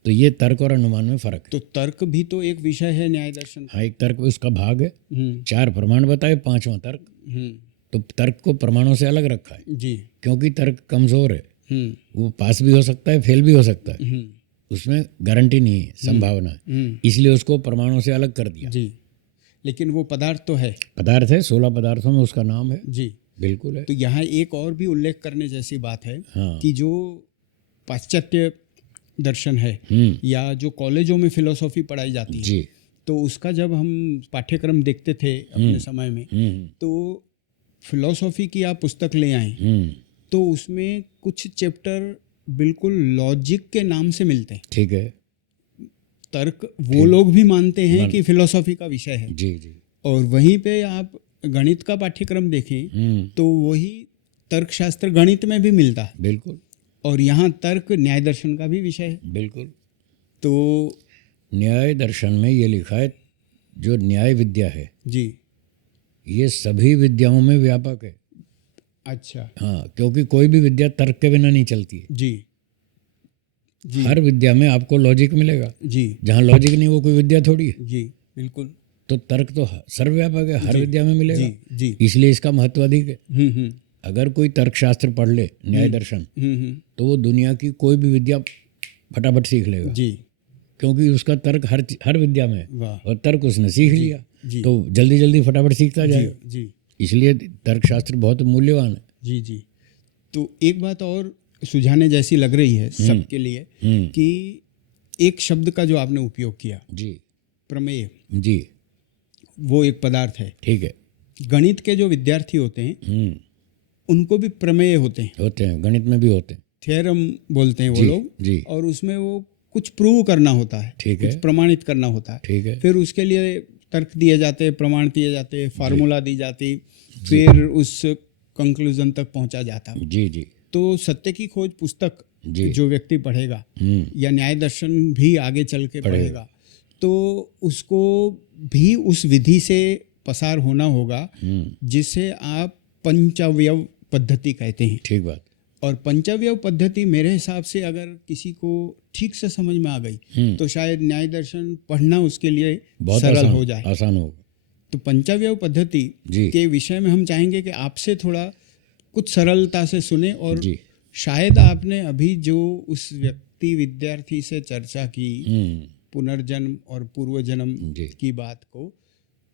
तो ये तर्क और अनुमान में फर्क है। तो तर्क भी तो एक विषय है न्याय दर्शन का। हाँ, एक तर्क उसका भाग है, हम्म, 4 प्रमाण बताए, 5वां तर्क। तो तर्क को प्रमाणों से अलग रखा है, जी, क्योंकि तर्क कमज़ोर है, वो पास भी हो सकता है, फेल भी हो सकता है, उसमें गारंटी नहीं है, संभावना है, इसलिए उसको प्रमाणों से अलग कर दिया। जी। लेकिन वो पदार्थ तो है, पदार्थ है, 16 पदार्थों में उसका नाम है। जी। बिल्कुल है। तो यहाँ एक और भी उल्लेख करने जैसी बात है, हाँ। कि जो पाश्चात्य दर्शन है या जो कॉलेजों में फिलोसॉफी पढ़ाई जाती है, जी, तो उसका जब हम पाठ्यक्रम देखते थे अपने समय में, तो फिलोसॉफी की आप पुस्तक ले आए तो उसमें कुछ चैप्टर बिल्कुल लॉजिक के नाम से मिलते हैं। ठीक है। तर्क वो लोग भी मानते हैं कि फिलोसॉफी का विषय है। जी, जी। और वहीं पे आप गणित का पाठ्यक्रम देखें तो वही तर्कशास्त्र गणित में भी मिलता है। बिल्कुल। और यहाँ तर्क न्याय दर्शन का भी विषय है। बिल्कुल। तो न्याय दर्शन में ये लिखा है, जो न्याय विद्या है जी, ये सभी विद्याओं में व्यापक है। अच्छा। हाँ, क्योंकि कोई भी विद्या तर्क के बिना नहीं चलती है। जी, जी, हर विद्या में आपको लॉजिक मिलेगा, जी, जहाँ लॉजिक नहीं वो कोई विद्या थोड़ी है। जी, बिल्कुल। तो तर्क तो सर्वव्यापक है, हर विद्या में मिलेगा। जी, जी, इसलिए इसका महत्व अधिक है। हम्म, अगर कोई तर्कशास्त्र पढ़ ले, न्याय दर्शन, तो वो दुनिया की कोई भी विद्या फटाफट सीख लेगा। जी, क्योंकि उसका तर्क हर विद्या में है, वाह, और तर्क उसने सीख लिया, जी, तो जल्दी जल्दी फटाफट सीखता जी, जाएगा। जी, इसलिए तर्कशास्त्र बहुत मूल्यवान है। जी, जी। तो एक बात और सुझाने जैसी लग रही है सबके लिए, कि एक शब्द का जो आपने उपयोग किया, जी, प्रमेय, जी, वो एक पदार्थ है। ठीक है। गणित के जो विद्यार्थी होते हैं उनको भी प्रमेय होते हैं, गणित में भी होते हैं, थ्योरम बोलते हैं वो लोग। जी। और उसमें वो कुछ प्रूव करना होता है, ठीक है। कुछ प्रमाणित करना होता है। ठीक है। फिर उसके लिए तर्क दिए जाते हैं, प्रमाण दिए जाते हैं, फार्मूला दी जाती, फिर उस कंक्लूजन तक पहुंचा जाता। जी, जी। तो सत्य की खोज पुस्तक जी। जो व्यक्ति पढ़ेगा या न्याय दर्शन भी आगे चल के पढ़ेगा, तो उसको भी उस विधि से पसार होना होगा, जिसे आप पंचावयव पद्धति कहते हैं। ठीक बात। और पंचावयव पद्धति मेरे हिसाब से अगर किसी को ठीक से समझ में आ गई तो शायद न्याय दर्शन पढ़ना उसके लिए बहुत सरल आसान हो जाए, आसान होगा। तो पंचावयव पद्धति जी। के विषय में हम चाहेंगे कि आपसे थोड़ा कुछ सरलता से सुने। और जी। शायद आपने अभी जो उस व्यक्ति विद्यार्थी से चर्चा की पुनर्जन्म और पूर्व जन्म जी। की बात को,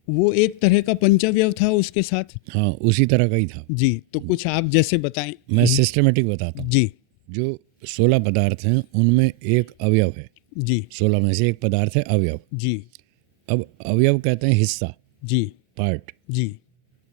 वो एक तरह का पंचावयव था उसके साथ। हाँ, उसी तरह का ही था जी, तो कुछ आप जैसे बताएं। मैं सिस्टमेटिक बताता हूँ। जी। जो 16 पदार्थ हैं उनमें एक अवयव है। जी। 16 में से एक पदार्थ है अवयव। जी। अब अवयव कहते हैं हिस्सा, जी। पार्ट। जी।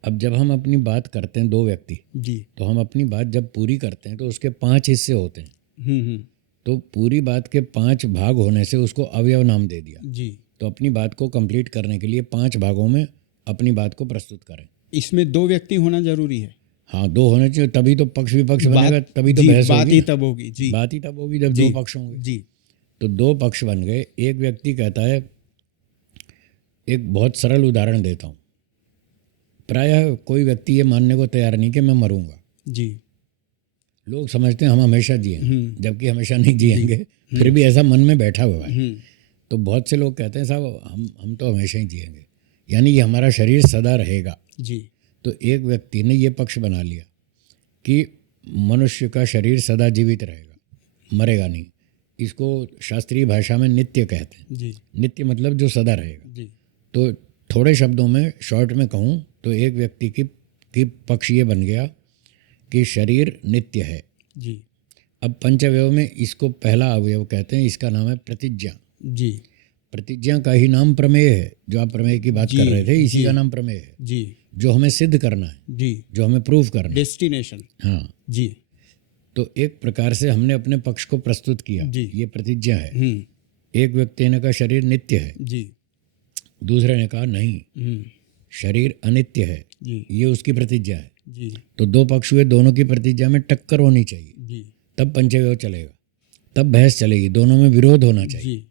अब जब हम अपनी बात करते हैं, दो व्यक्ति, जी। तो हम अपनी बात जब पूरी करते हैं तो उसके 5 हिस्से होते हैं। तो पूरी बात के 5 भाग होने से उसको अवयव नाम दे दिया। जी। तो अपनी बात को कंप्लीट करने के लिए 5 भागों में अपनी बात को प्रस्तुत करें। इसमें 2 व्यक्ति होना जरूरी है। हाँ, 2 होने चाहिए, तभी तो पक्ष विपक्ष बनेगा, तभी तो बहस बात होगी ही ना। तब होगी। जी। बात ही तब होगी जब 2 पक्ष होंगे। जी। तो 2 पक्ष बन गए। एक व्यक्ति कहता है, एक बहुत सरल उदाहरण देता हूँ। प्रायः कोई व्यक्ति ये मानने को तैयार नहीं कि मैं मरूंगा। जी। लोग समझते हैं हम हमेशा जिएंगे, जबकि हमेशा नहीं जिएंगे, फिर भी ऐसा मन में बैठा हुआ है। तो बहुत से लोग कहते हैं साहब हम तो हमेशा ही जिएंगे, यानी ये हमारा शरीर सदा रहेगा। जी। तो एक व्यक्ति ने ये पक्ष बना लिया कि मनुष्य का शरीर सदा जीवित रहेगा, मरेगा नहीं। इसको शास्त्रीय भाषा में नित्य कहते हैं। जी। नित्य मतलब जो सदा रहेगा। जी। तो थोड़े शब्दों में, शॉर्ट में कहूँ तो एक व्यक्ति की पक्ष ये बन गया कि शरीर नित्य है। जी। अब पंचावयव में इसको पहला अवयव कहते हैं, इसका नाम है प्रतिज्ञा। जी। प्रतिज्ञा का ही नाम प्रमेय है। जो आप प्रमेय की बात कर रहे थे, इसी का नाम प्रमेय है। जी। जो हमें सिद्ध करना है, जी, जो हमें प्रूव करना है, डेस्टिनेशन। हाँ जी। तो एक प्रकार से हमने अपने पक्ष को प्रस्तुत किया। जी। ये प्रतिज्ञा है। एक व्यक्ति ने कहा शरीर नित्य है। जी। दूसरे ने कहा नहीं, शरीर अनित्य है। जी। ये उसकी प्रतिज्ञा है। जी। तो 2 पक्ष हुए, दोनों की प्रतिज्ञा में टक्कर होनी चाहिए। जी। तब पंचवयव चलेगा, तब बहस चलेगी। दोनों में विरोध होना चाहिए। जी।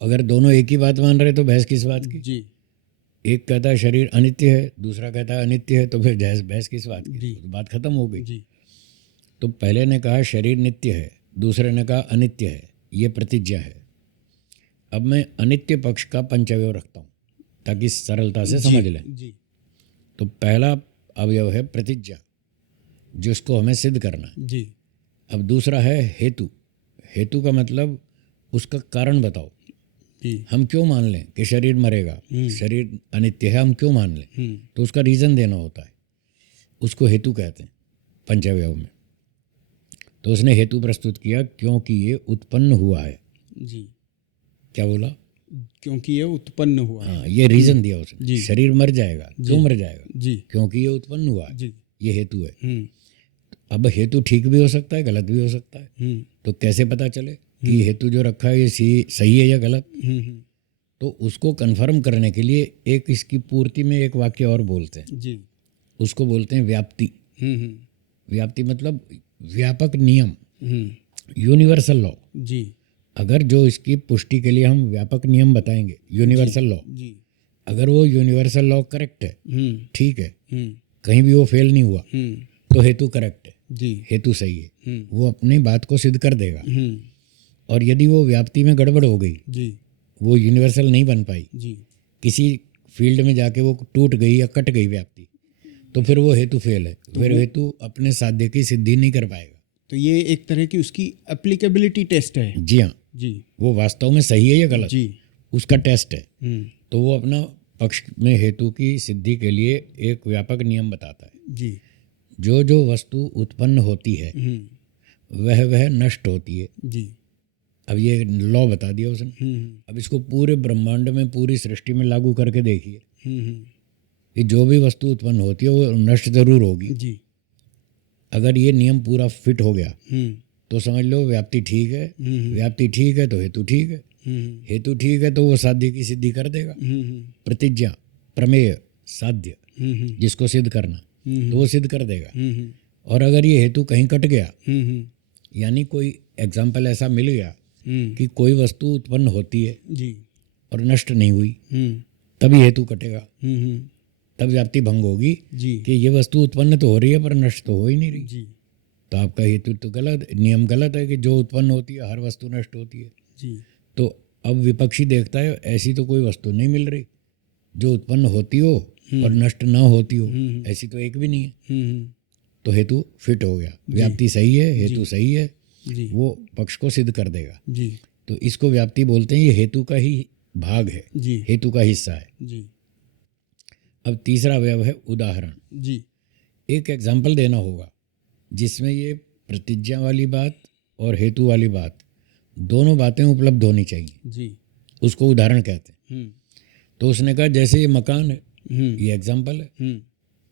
अगर दोनों एक ही बात मान रहे तो बहस किस बात की? जी। एक कहता है शरीर अनित्य है, दूसरा कहता है अनित्य है, तो फिर बहस किस बात की? जी। तो बात खत्म हो गई। जी। तो पहले ने कहा शरीर नित्य है, दूसरे ने कहा अनित्य है। ये प्रतिज्ञा है। अब मैं अनित्य पक्ष का पंचवयव रखता हूँ ताकि सरलता से समझ लें। जी। तो पहला अवयव है प्रतिज्ञा, जिसको हमें सिद्ध करना है। जी। अब दूसरा है हेतु। हेतु का मतलब उसका कारण बताओ। जी। हम क्यों मान लें कि शरीर मरेगा, शरीर अनित्य है, हम क्यों मान लें? तो उसका रीज़न देना होता है, उसको हेतु कहते हैं पंचवयव में। तो उसने हेतु प्रस्तुत किया, क्योंकि ये उत्पन्न हुआ है। जी। क्या बोला? क्योंकि ये उत्पन्न हुआ है। हाँ, ये रीज़न दिया उसने। जी। शरीर मर जाएगा, क्यों मर जाएगा? जी। क्योंकि ये उत्पन्न हुआ है। जी। ये हेतु है। अब हेतु ठीक भी हो सकता है, गलत भी हो सकता है। तो कैसे पता चले कि हेतु जो रखा है ये सही है या गलत? तो उसको कन्फर्म करने के लिए एक इसकी पूर्ति में एक वाक्य और बोलते हैं। जी। उसको बोलते हैं व्याप्ति। व्याप्ति मतलब व्यापक नियम, यूनिवर्सल लॉ। जी। अगर जो इसकी पुष्टि के लिए हम व्यापक नियम बताएंगे, यूनिवर्सल लॉ, जी। अगर वो यूनिवर्सल लॉ करेक्ट है, ठीक है, कहीं भी वो फेल नहीं हुआ, तो हेतु करेक्ट है। जी। हेतु सही है, वो अपनी बात को सिद्ध कर देगा। और यदि वो व्याप्ति में गड़बड़ हो गई, जी, वो यूनिवर्सल नहीं बन पाई, जी, किसी फील्ड में जाके वो टूट गई या कट गई व्याप्ति, तो फिर वो हेतु फेल है। तो फिर हेतु अपने साध्य की सिद्धि नहीं कर पाएगा। तो ये एक तरह की उसकी एप्लीकेबिलिटी टेस्ट है। जी हाँ, जी, वो वास्तव में सही है या गलत, जी, उसका टेस्ट है। तो वो अपना पक्ष में हेतु की सिद्धि के लिए एक व्यापक नियम बताता है। जी, जो जो वस्तु उत्पन्न होती है वह नष्ट होती है। जी। अब ये लॉ बता दिया उसने। अब इसको पूरे ब्रह्मांड में, पूरी सृष्टि में लागू करके देखिए कि जो भी वस्तु उत्पन्न होती है वो नष्ट जरूर होगी। जी। अगर ये नियम पूरा फिट हो गया तो समझ लो व्याप्ति ठीक है। व्याप्ति ठीक है तो हेतु ठीक है। हेतु ठीक है तो वो साध्य की सिद्धि कर देगा। प्रतिज्ञा, प्रमेय, साध्य, जिसको सिद्ध करना, तो वो सिद्ध कर देगा। और अगर ये हेतु कहीं कट गया, यानी कोई एग्जाम्पल ऐसा मिल गया कि कोई वस्तु उत्पन्न होती है जी, और नष्ट नहीं हुई, तभी हेतु कटेगा। तब व्याप्ति भंग होगी जी कि ये वस्तु उत्पन्न तो हो रही है पर नष्ट तो हो ही नहीं रही। जी तो आपका हेतु तो गलत, नियम गलत है कि जो उत्पन्न होती है हर वस्तु नष्ट होती है। जी तो अब विपक्षी देखता है ऐसी तो कोई वस्तु नहीं मिल रही जो उत्पन्न होती हो और नष्ट ना होती हो, ऐसी तो एक भी नहीं है। तो हेतु फिट हो गया, व्याप्ति सही है, हेतु सही है, जी वो पक्ष को सिद्ध कर देगा। जी तो इसको व्याप्ति बोलते हैं, ये हेतु का ही भाग है, जी हेतु का हिस्सा है। जी अब तीसरा अवयव है उदाहरण। जी एक एग्जाम्पल देना होगा जिसमें ये प्रतिज्ञा वाली बात और हेतु वाली बात दोनों बातें उपलब्ध होनी चाहिए, जी उसको उदाहरण कहते हैं। तो उसने कहा जैसे ये मकान है, ये एग्जाम्पल है।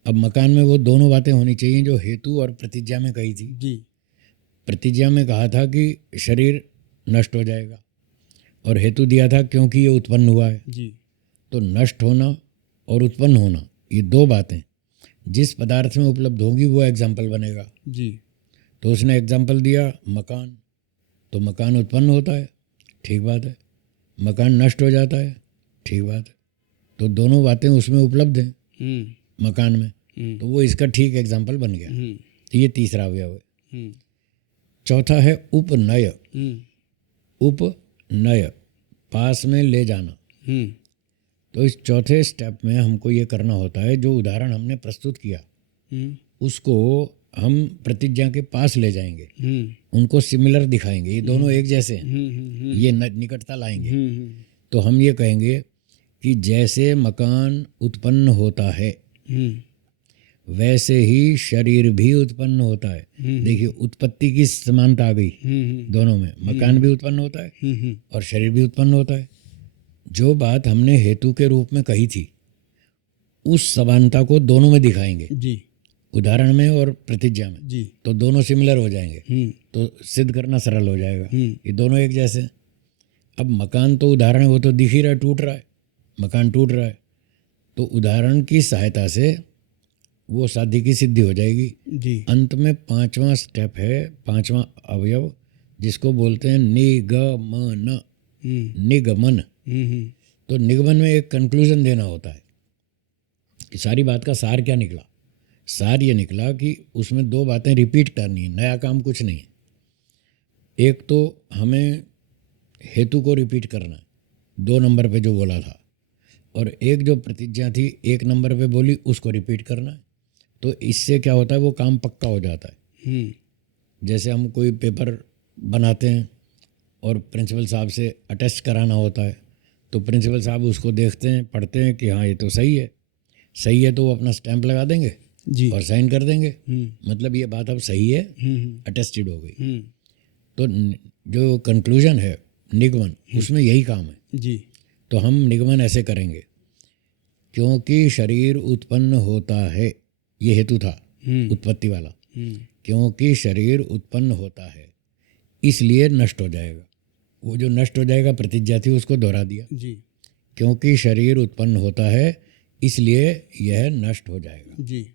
अब मकान में वो दोनों बातें होनी चाहिए जो हेतु और प्रतिज्ञा में कही थी। जी प्रतिज्ञा में कहा था कि शरीर नष्ट हो जाएगा, और हेतु दिया था क्योंकि ये उत्पन्न हुआ है। जी तो नष्ट होना और उत्पन्न होना, ये दो बातें जिस पदार्थ में उपलब्ध होंगी वो एग्जाम्पल बनेगा। जी तो उसने एग्जाम्पल दिया मकान, तो मकान उत्पन्न होता है, ठीक बात है। मकान नष्ट हो जाता है, ठीक बात है। तो दोनों बातें उसमें उपलब्ध हैं मकान में, तो वो इसका ठीक एग्जाम्पल बन गया। तो ये तीसरा अवयव है। चौथा है उपनय। उपनय, पास में ले जाना। तो इस चौथे स्टेप में हमको ये करना होता है, जो उदाहरण हमने प्रस्तुत किया उसको हम प्रतिज्ञा के पास ले जाएंगे, उनको सिमिलर दिखाएंगे, ये दोनों एक जैसे हैं, ये निकटता लाएंगे। तो हम ये कहेंगे कि जैसे मकान उत्पन्न होता है वैसे ही शरीर भी उत्पन्न होता है। देखिए उत्पत्ति की समानता आ गई दोनों में, मकान भी उत्पन्न होता है और शरीर भी उत्पन्न होता है। जो बात हमने हेतु के रूप में कही थी उस समानता को दोनों में दिखाएंगे, जी उदाहरण में और प्रतिज्ञा में। जी तो दोनों सिमिलर हो जाएंगे, तो सिद्ध करना सरल हो जाएगा, ये दोनों एक जैसे। अब मकान तो उदाहरण है, वो तो दिख ही रहा है, टूट रहा है, मकान टूट रहा है। तो उदाहरण की सहायता से वो साध्य की सिद्धि हो जाएगी। जी अंत में पांचवा स्टेप है, पांचवा अवयव, जिसको बोलते हैं निगमन। निगमन, तो निगमन में एक कंक्लूजन देना होता है कि सारी बात का सार क्या निकला। सार ये निकला कि उसमें दो बातें रिपीट करनी है, नया काम कुछ नहीं है। एक तो हमें हेतु को रिपीट करना है, 2 नंबर पे जो बोला था, और एक जो प्रतिज्ञा थी 1 नंबर पे बोली उसको रिपीट करना है। तो इससे क्या होता है, वो काम पक्का हो जाता है। जैसे हम कोई पेपर बनाते हैं और प्रिंसिपल साहब से अटेस्ट कराना होता है, तो प्रिंसिपल साहब उसको देखते हैं, पढ़ते हैं कि हाँ ये तो सही है, सही है, तो वो अपना स्टैंप लगा देंगे जी और साइन कर देंगे, मतलब ये बात अब सही है, अटेस्टेड हो गई। तो जो कंक्लूजन है निगमन, उसमें यही काम है। जी तो हम निगमन ऐसे करेंगे, क्योंकि शरीर उत्पन्न होता है, ये हेतु था उत्पत्ति वाला, क्योंकि शरीर उत्पन्न होता है इसलिए नष्ट हो जाएगा। वो जो नष्ट हो जाएगा प्रतिज्ञा थी उसको दोहरा दिया, जी क्योंकि शरीर उत्पन्न होता है इसलिए यह नष्ट हो जाएगा, जी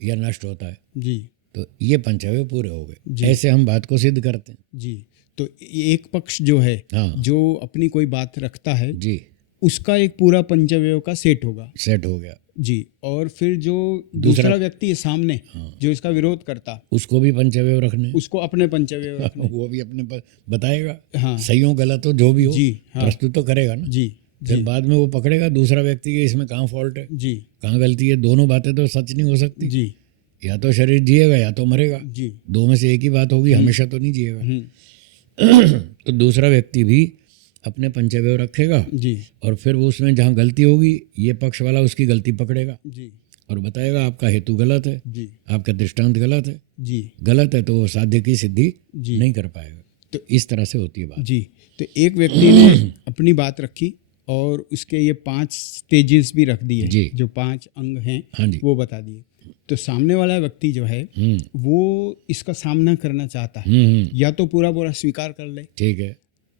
यह नष्ट होता है। जी तो ये पंचअवयव पूरे हो गए। ऐसे हम बात को सिद्ध करते हैं। जी। तो एक पक्ष जो है, हाँ जो अपनी कोई बात रखता है, जी, उसका एक पूरा पंचअवयव का सेट होगा। सेट हो गया। जी। और फिर जो दूसरा व्यक्ति है सामने, हाँ, जो इसका विरोध करता, उसको भी पंचअवयव रखने, उसको अपने पंचअवयव रखने। वो भी अपने बताएगा, हाँ सही हो गलत हो जो भी हो, जी हाँ प्रस्तुत तो करेगा ना। जी फिर बाद में वो पकड़ेगा दूसरा व्यक्ति कि इसमें कहाँ फॉल्ट है, जी कहाँ गलती है। दोनों बातें तो सच नहीं हो सकती, जी या तो शरीर जिएगा या तो मरेगा, जी दो में से एक ही बात होगी, हमेशा तो नहीं जिएगा। तो दूसरा व्यक्ति भी अपने पंचअवयव रखेगा जी और फिर वो उसमें जहाँ गलती होगी ये पक्ष वाला उसकी गलती पकड़ेगा जी और बताएगा आपका हेतु गलत है, जी आपका दृष्टांत गलत है। जी गलत है तो वो साध्य की सिद्धि जी नहीं कर पाएगा। तो इस तरह से होती है बात। जी। तो एक व्यक्ति ने अपनी बात रखी और उसके ये 5 स्टेजेस भी रख दिए, जी। जो 5 अंग हैं हाँ जी। वो बता दिए। तो सामने वाला व्यक्ति जो है वो इसका सामना करना चाहता है, या तो पूरा पूरा स्वीकार कर ले, ठीक है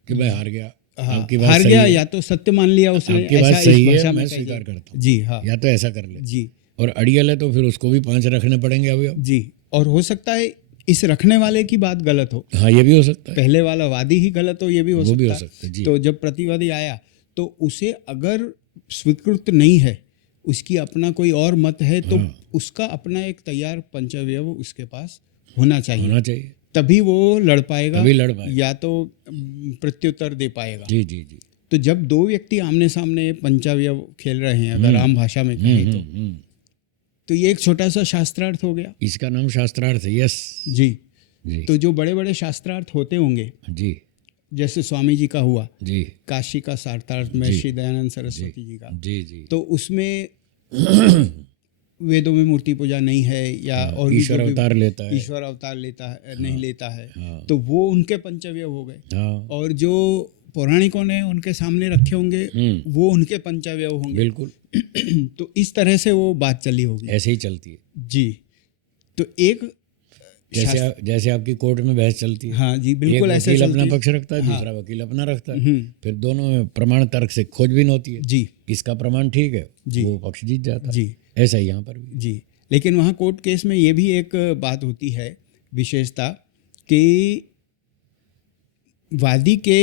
कि मैं हार गया, हाँ, आपकी बात हार सही गया, है, या तो सत्य मान लिया उसने, आपकी बात ऐसा सही इस भाषा है, में मैं कहिए। स्वीकार करता हूँ, जी हाँ या तो ऐसा कर ले। जी और अड़ियल है तो फिर उसको भी 5 रखने पड़ेंगे अभी। जी। और हो सकता है इस रखने वाले की बात गलत हो, हाँ ये भी हो सकता है, पहले वाला वादी ही गलत हो, ये भी हो वो भी सकता हो सकता है। जी। तो जब प्रतिवादी आया तो उसे अगर स्वीकृत नहीं है, उसकी अपना कोई और मत है तो हाँ। उसका अपना एक तैयार पंचावयव उसके पास होना चाहिए, होना चाहिए, तभी वो लड़ पाएगा, तभी लड़ पाएगा। या तो प्रत्युत्तर दे पाएगा। जी जी जी। तो जब दो व्यक्ति आमने सामने पंचावयव खेल रहे हैं, अगर आम भाषा में कहें तो ये एक छोटा सा शास्त्रार्थ हो गया। इसका नाम शास्त्रार्थ है। यस जी। जी तो जो बड़े बड़े शास्त्रार्थ होते होंगे, जी जैसे स्वामी जी का हुआ जी काशी का शास्त्रार्थ में, जी। श्री दयानंद सरस्वती जी का, जी जी। तो उसमें वेदों में मूर्ति पूजा नहीं है, या और भी ईश्वर जो भी अवतार लेता है। ईश्वर अवतार लेता है, नहीं लेता है, हाँ। तो वो उनके पंचव्यव हो गए। हाँ और जो पौराणिकों ने उनके सामने रखे होंगे वो उनके पंचव्यव होंगे। बिल्कुल तो इस तरह से वो बात चली होगी। ऐसे ही चलती है। जी। तो एक जैसे आपकी कोर्ट में बहस चलती है। हाँ जी, बिल्कुल एक ऐसे वकील चलती अपना है। पक्ष रखता है, हाँ। दूसरा वकील अपना रखता है, फिर दोनों में प्रमाण तर्क से खोजबीन होती है। जी इसका प्रमाण ठीक है, जी। वो पक्ष जीत जाता है। जी ऐसा ही यहाँ पर भी। जी। लेकिन वहाँ कोर्ट केस में ये भी एक बात होती है, विशेषता, कि वादी के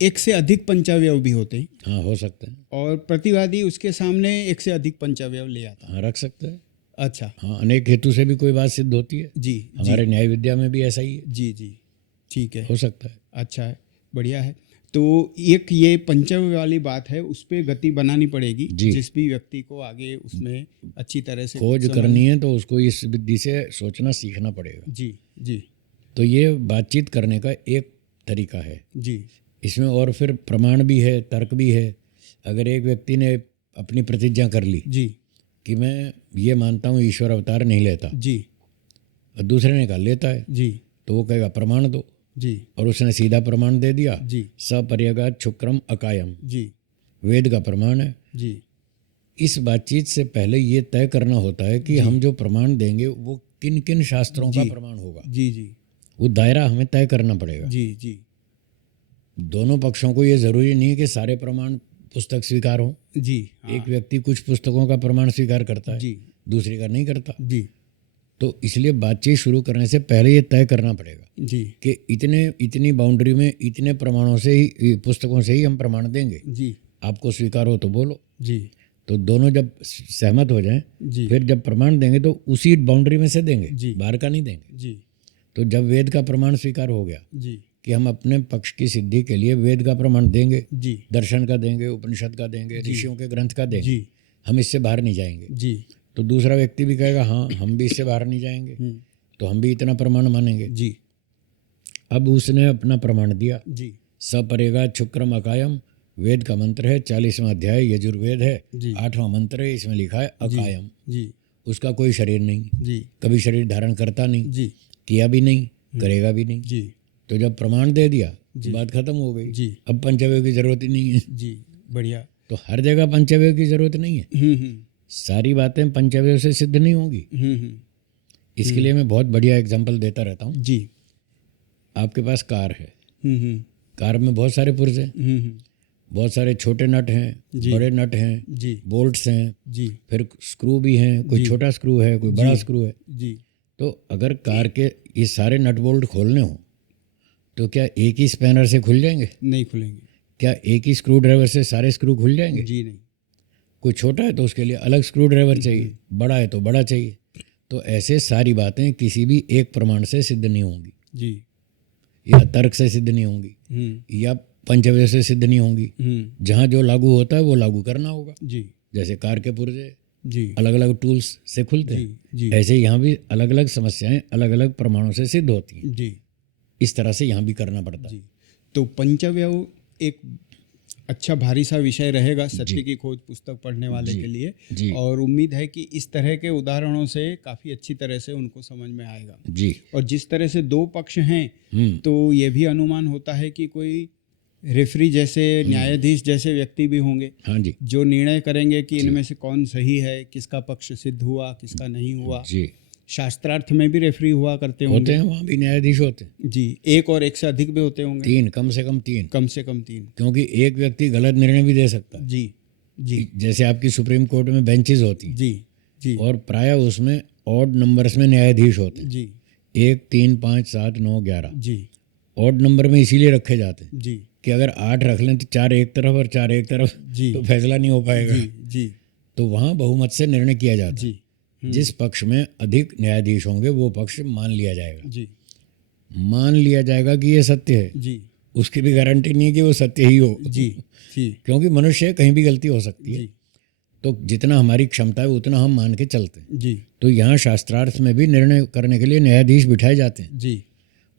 एक से अधिक पंचावयव भी होते हैं। हाँ, हो सकते हैं। और प्रतिवादी उसके सामने एक से अधिक पंचावयव ले आता है। हाँ, रख सकते हैं। अच्छा। हाँ, अनेक हेतु से भी कोई बात सिद्ध होती है। जी हमारे न्याय विद्या में भी ऐसा ही है। जी जी, ठीक है, हो सकता है। अच्छा है, बढ़िया है। तो एक ये पंचव्यव वाली बात है, उस पर गति बनानी पड़ेगी जिस भी व्यक्ति को आगे उसमें अच्छी तरह से खोज करनी है, तो उसको इस विधि से सोचना सीखना पड़ेगा। जी जी। तो ये बातचीत करने का एक तरीका है। जी। इसमें और फिर प्रमाण भी है, तर्क भी है। अगर एक व्यक्ति ने अपनी प्रतिज्ञा कर ली जी कि मैं ये मानता हूँ ईश्वर अवतार नहीं लेता, जी, और दूसरे ने कहा लेता है, जी तो वो कहेगा प्रमाण दो, जी और उसने सीधा प्रमाण दे दिया। जी सपर्यगात शुक्रम अकायम, जी वेद का प्रमाण है। जी। इस बातचीत से पहले ये तय करना होता है कि हम जो प्रमाण देंगे वो किन किन शास्त्रों का प्रमाण होगा। जी जी वो दायरा हमें तय करना पड़ेगा। जी जी दोनों पक्षों को ये जरूरी नहीं है कि सारे प्रमाण पुस्तक स्वीकार हो। जी। एक व्यक्ति कुछ पुस्तकों का प्रमाण स्वीकार करता है, जी दूसरे का नहीं करता। जी तो इसलिए बातचीत शुरू करने से पहले ये तय करना पड़ेगा जी कि इतनी बाउंड्री में इतने प्रमाणों से ही, पुस्तकों से ही हम प्रमाण देंगे। जी आपको स्वीकार हो तो बोलो। जी तो दोनों जब सहमत हो जाएं, जी फिर जब प्रमाण देंगे तो उसी बाउंड्री में से देंगे, जी। बाहर का नहीं देंगे। जी तो जब वेद का प्रमाण स्वीकार हो गया जी कि हम अपने पक्ष की सिद्धि के लिए वेद का प्रमाण देंगे, जी दर्शन का देंगे, उपनिषद का देंगे, ऋषियों के ग्रंथ का देंगे, जी हम इससे बाहर नहीं जाएंगे। जी। तो दूसरा व्यक्ति भी कहेगा हाँ हम भी इससे बाहर नहीं जाएंगे, तो हम भी इतना प्रमाण मानेंगे। जी। अब उसने अपना प्रमाण दिया। जी सपरेगा शुक्रम अकायम, वेद का मंत्र है, 40वां अध्याय यजुर्वेद है, जी 8वां मंत्र है, इसमें लिखा है अकायम। जी उसका कोई शरीर नहीं, जी कभी शरीर धारण करता नहीं, जी किया भी नहीं, करेगा भी नहीं। जी तो जब प्रमाण दे दिया तो बात खत्म हो गई। जी अब पंचव्यय की जरूरत ही नहीं है। जी, बढ़िया। तो हर जगह पंचव्यय की जरूरत नहीं है। सारी बातें पंचव्यय से सिद्ध नहीं होंगी। इसके लिए मैं बहुत बढ़िया एग्जांपल देता रहता हूँ। जी। आपके पास कार है, कार में बहुत सारे पुर्जे हैं, बहुत सारे छोटे नट हैं, बड़े नट हैं, जी बोल्ट्स हैं, जी फिर स्क्रू भी हैं, कोई छोटा स्क्रू है, कोई बड़ा स्क्रू है। जी तो अगर कार के ये सारे नट बोल्ट खोलने हो तो क्या एक ही स्पैनर से खुल जाएंगे? नहीं खुलेंगे। क्या एक ही स्क्रू ड्राइवर से सारे स्क्रू खुल जाएंगे? जी नहीं। कोई छोटा है तो उसके लिए अलग स्क्रू ड्राइवर चाहिए, बड़ा है तो बड़ा चाहिए। तो ऐसे सारी बातें किसी भी एक प्रमाण से सिद्ध नहीं होंगी, जी, या तर्क से सिद्ध नहीं होंगी, या पंचव्यय से सिद्ध नहीं होंगी। जहाँ जो लागू होता है वो लागू करना होगा। जी जैसे कार के पुर्जे जी अलग अलग टूल्स से खुलते हैं, जी ऐसे यहाँ भी अलग अलग समस्याएं अलग अलग प्रमाणों से सिद्ध होती हैं। जी इस तरह से यहाँ भी करना पड़ता है। जी। तो पंचव्यय एक अच्छा भारी सा विषय रहेगा सत्य की खोज पुस्तक पढ़ने वाले के लिए, जी। और उम्मीद है कि इस तरह के उदाहरणों से काफ़ी अच्छी तरह से उनको समझ में आएगा। जी। और जिस तरह से दो पक्ष हैं तो ये भी अनुमान होता है कि कोई रेफरी जैसे, न्यायाधीश जैसे व्यक्ति भी होंगे। हाँ जी। जो निर्णय करेंगे कि इनमें से कौन सही है, किसका पक्ष सिद्ध हुआ, किसका नहीं हुआ। जी। शास्त्रार्थ में भी रेफरी हुआ करते होते हैं, वहाँ भी न्यायाधीश होते हैं। जी, एक और एक से अधिक भी होते होंगे। 3, कम से कम 3। कम से कम 3, क्योंकि एक व्यक्ति गलत निर्णय भी दे सकता है। जी जी जैसे आपकी सुप्रीम कोर्ट में बेंचेस होती हैं, जी जी और प्राय उसमें ऑड नंबर्स में न्यायाधीश होते हैं। जी 1, 3, 5, 7, 9, 11। जी ऑड नंबर में इसीलिए रखे जाते हैं जी कि अगर 8 रख लें तो 4 एक तरफ और 4 एक तरफ, जी तो फैसला नहीं हो पाएगा। जी जी तो वहाँ बहुमत से निर्णय किया जाता है। जी जिस पक्ष में अधिक न्यायाधीश होंगे वो पक्ष मान लिया जाएगा। जी मान लिया जाएगा कि ये सत्य है, जी उसकी भी गारंटी नहीं है कि वो सत्य ही हो। जी जी क्योंकि मनुष्य है, कहीं भी गलती हो सकती है। जी तो जितना हमारी क्षमता है उतना हम मान के चलते हैं। जी तो यहाँ शास्त्रार्थ में भी निर्णय करने के लिए न्यायाधीश बिठाए जाते हैं, जी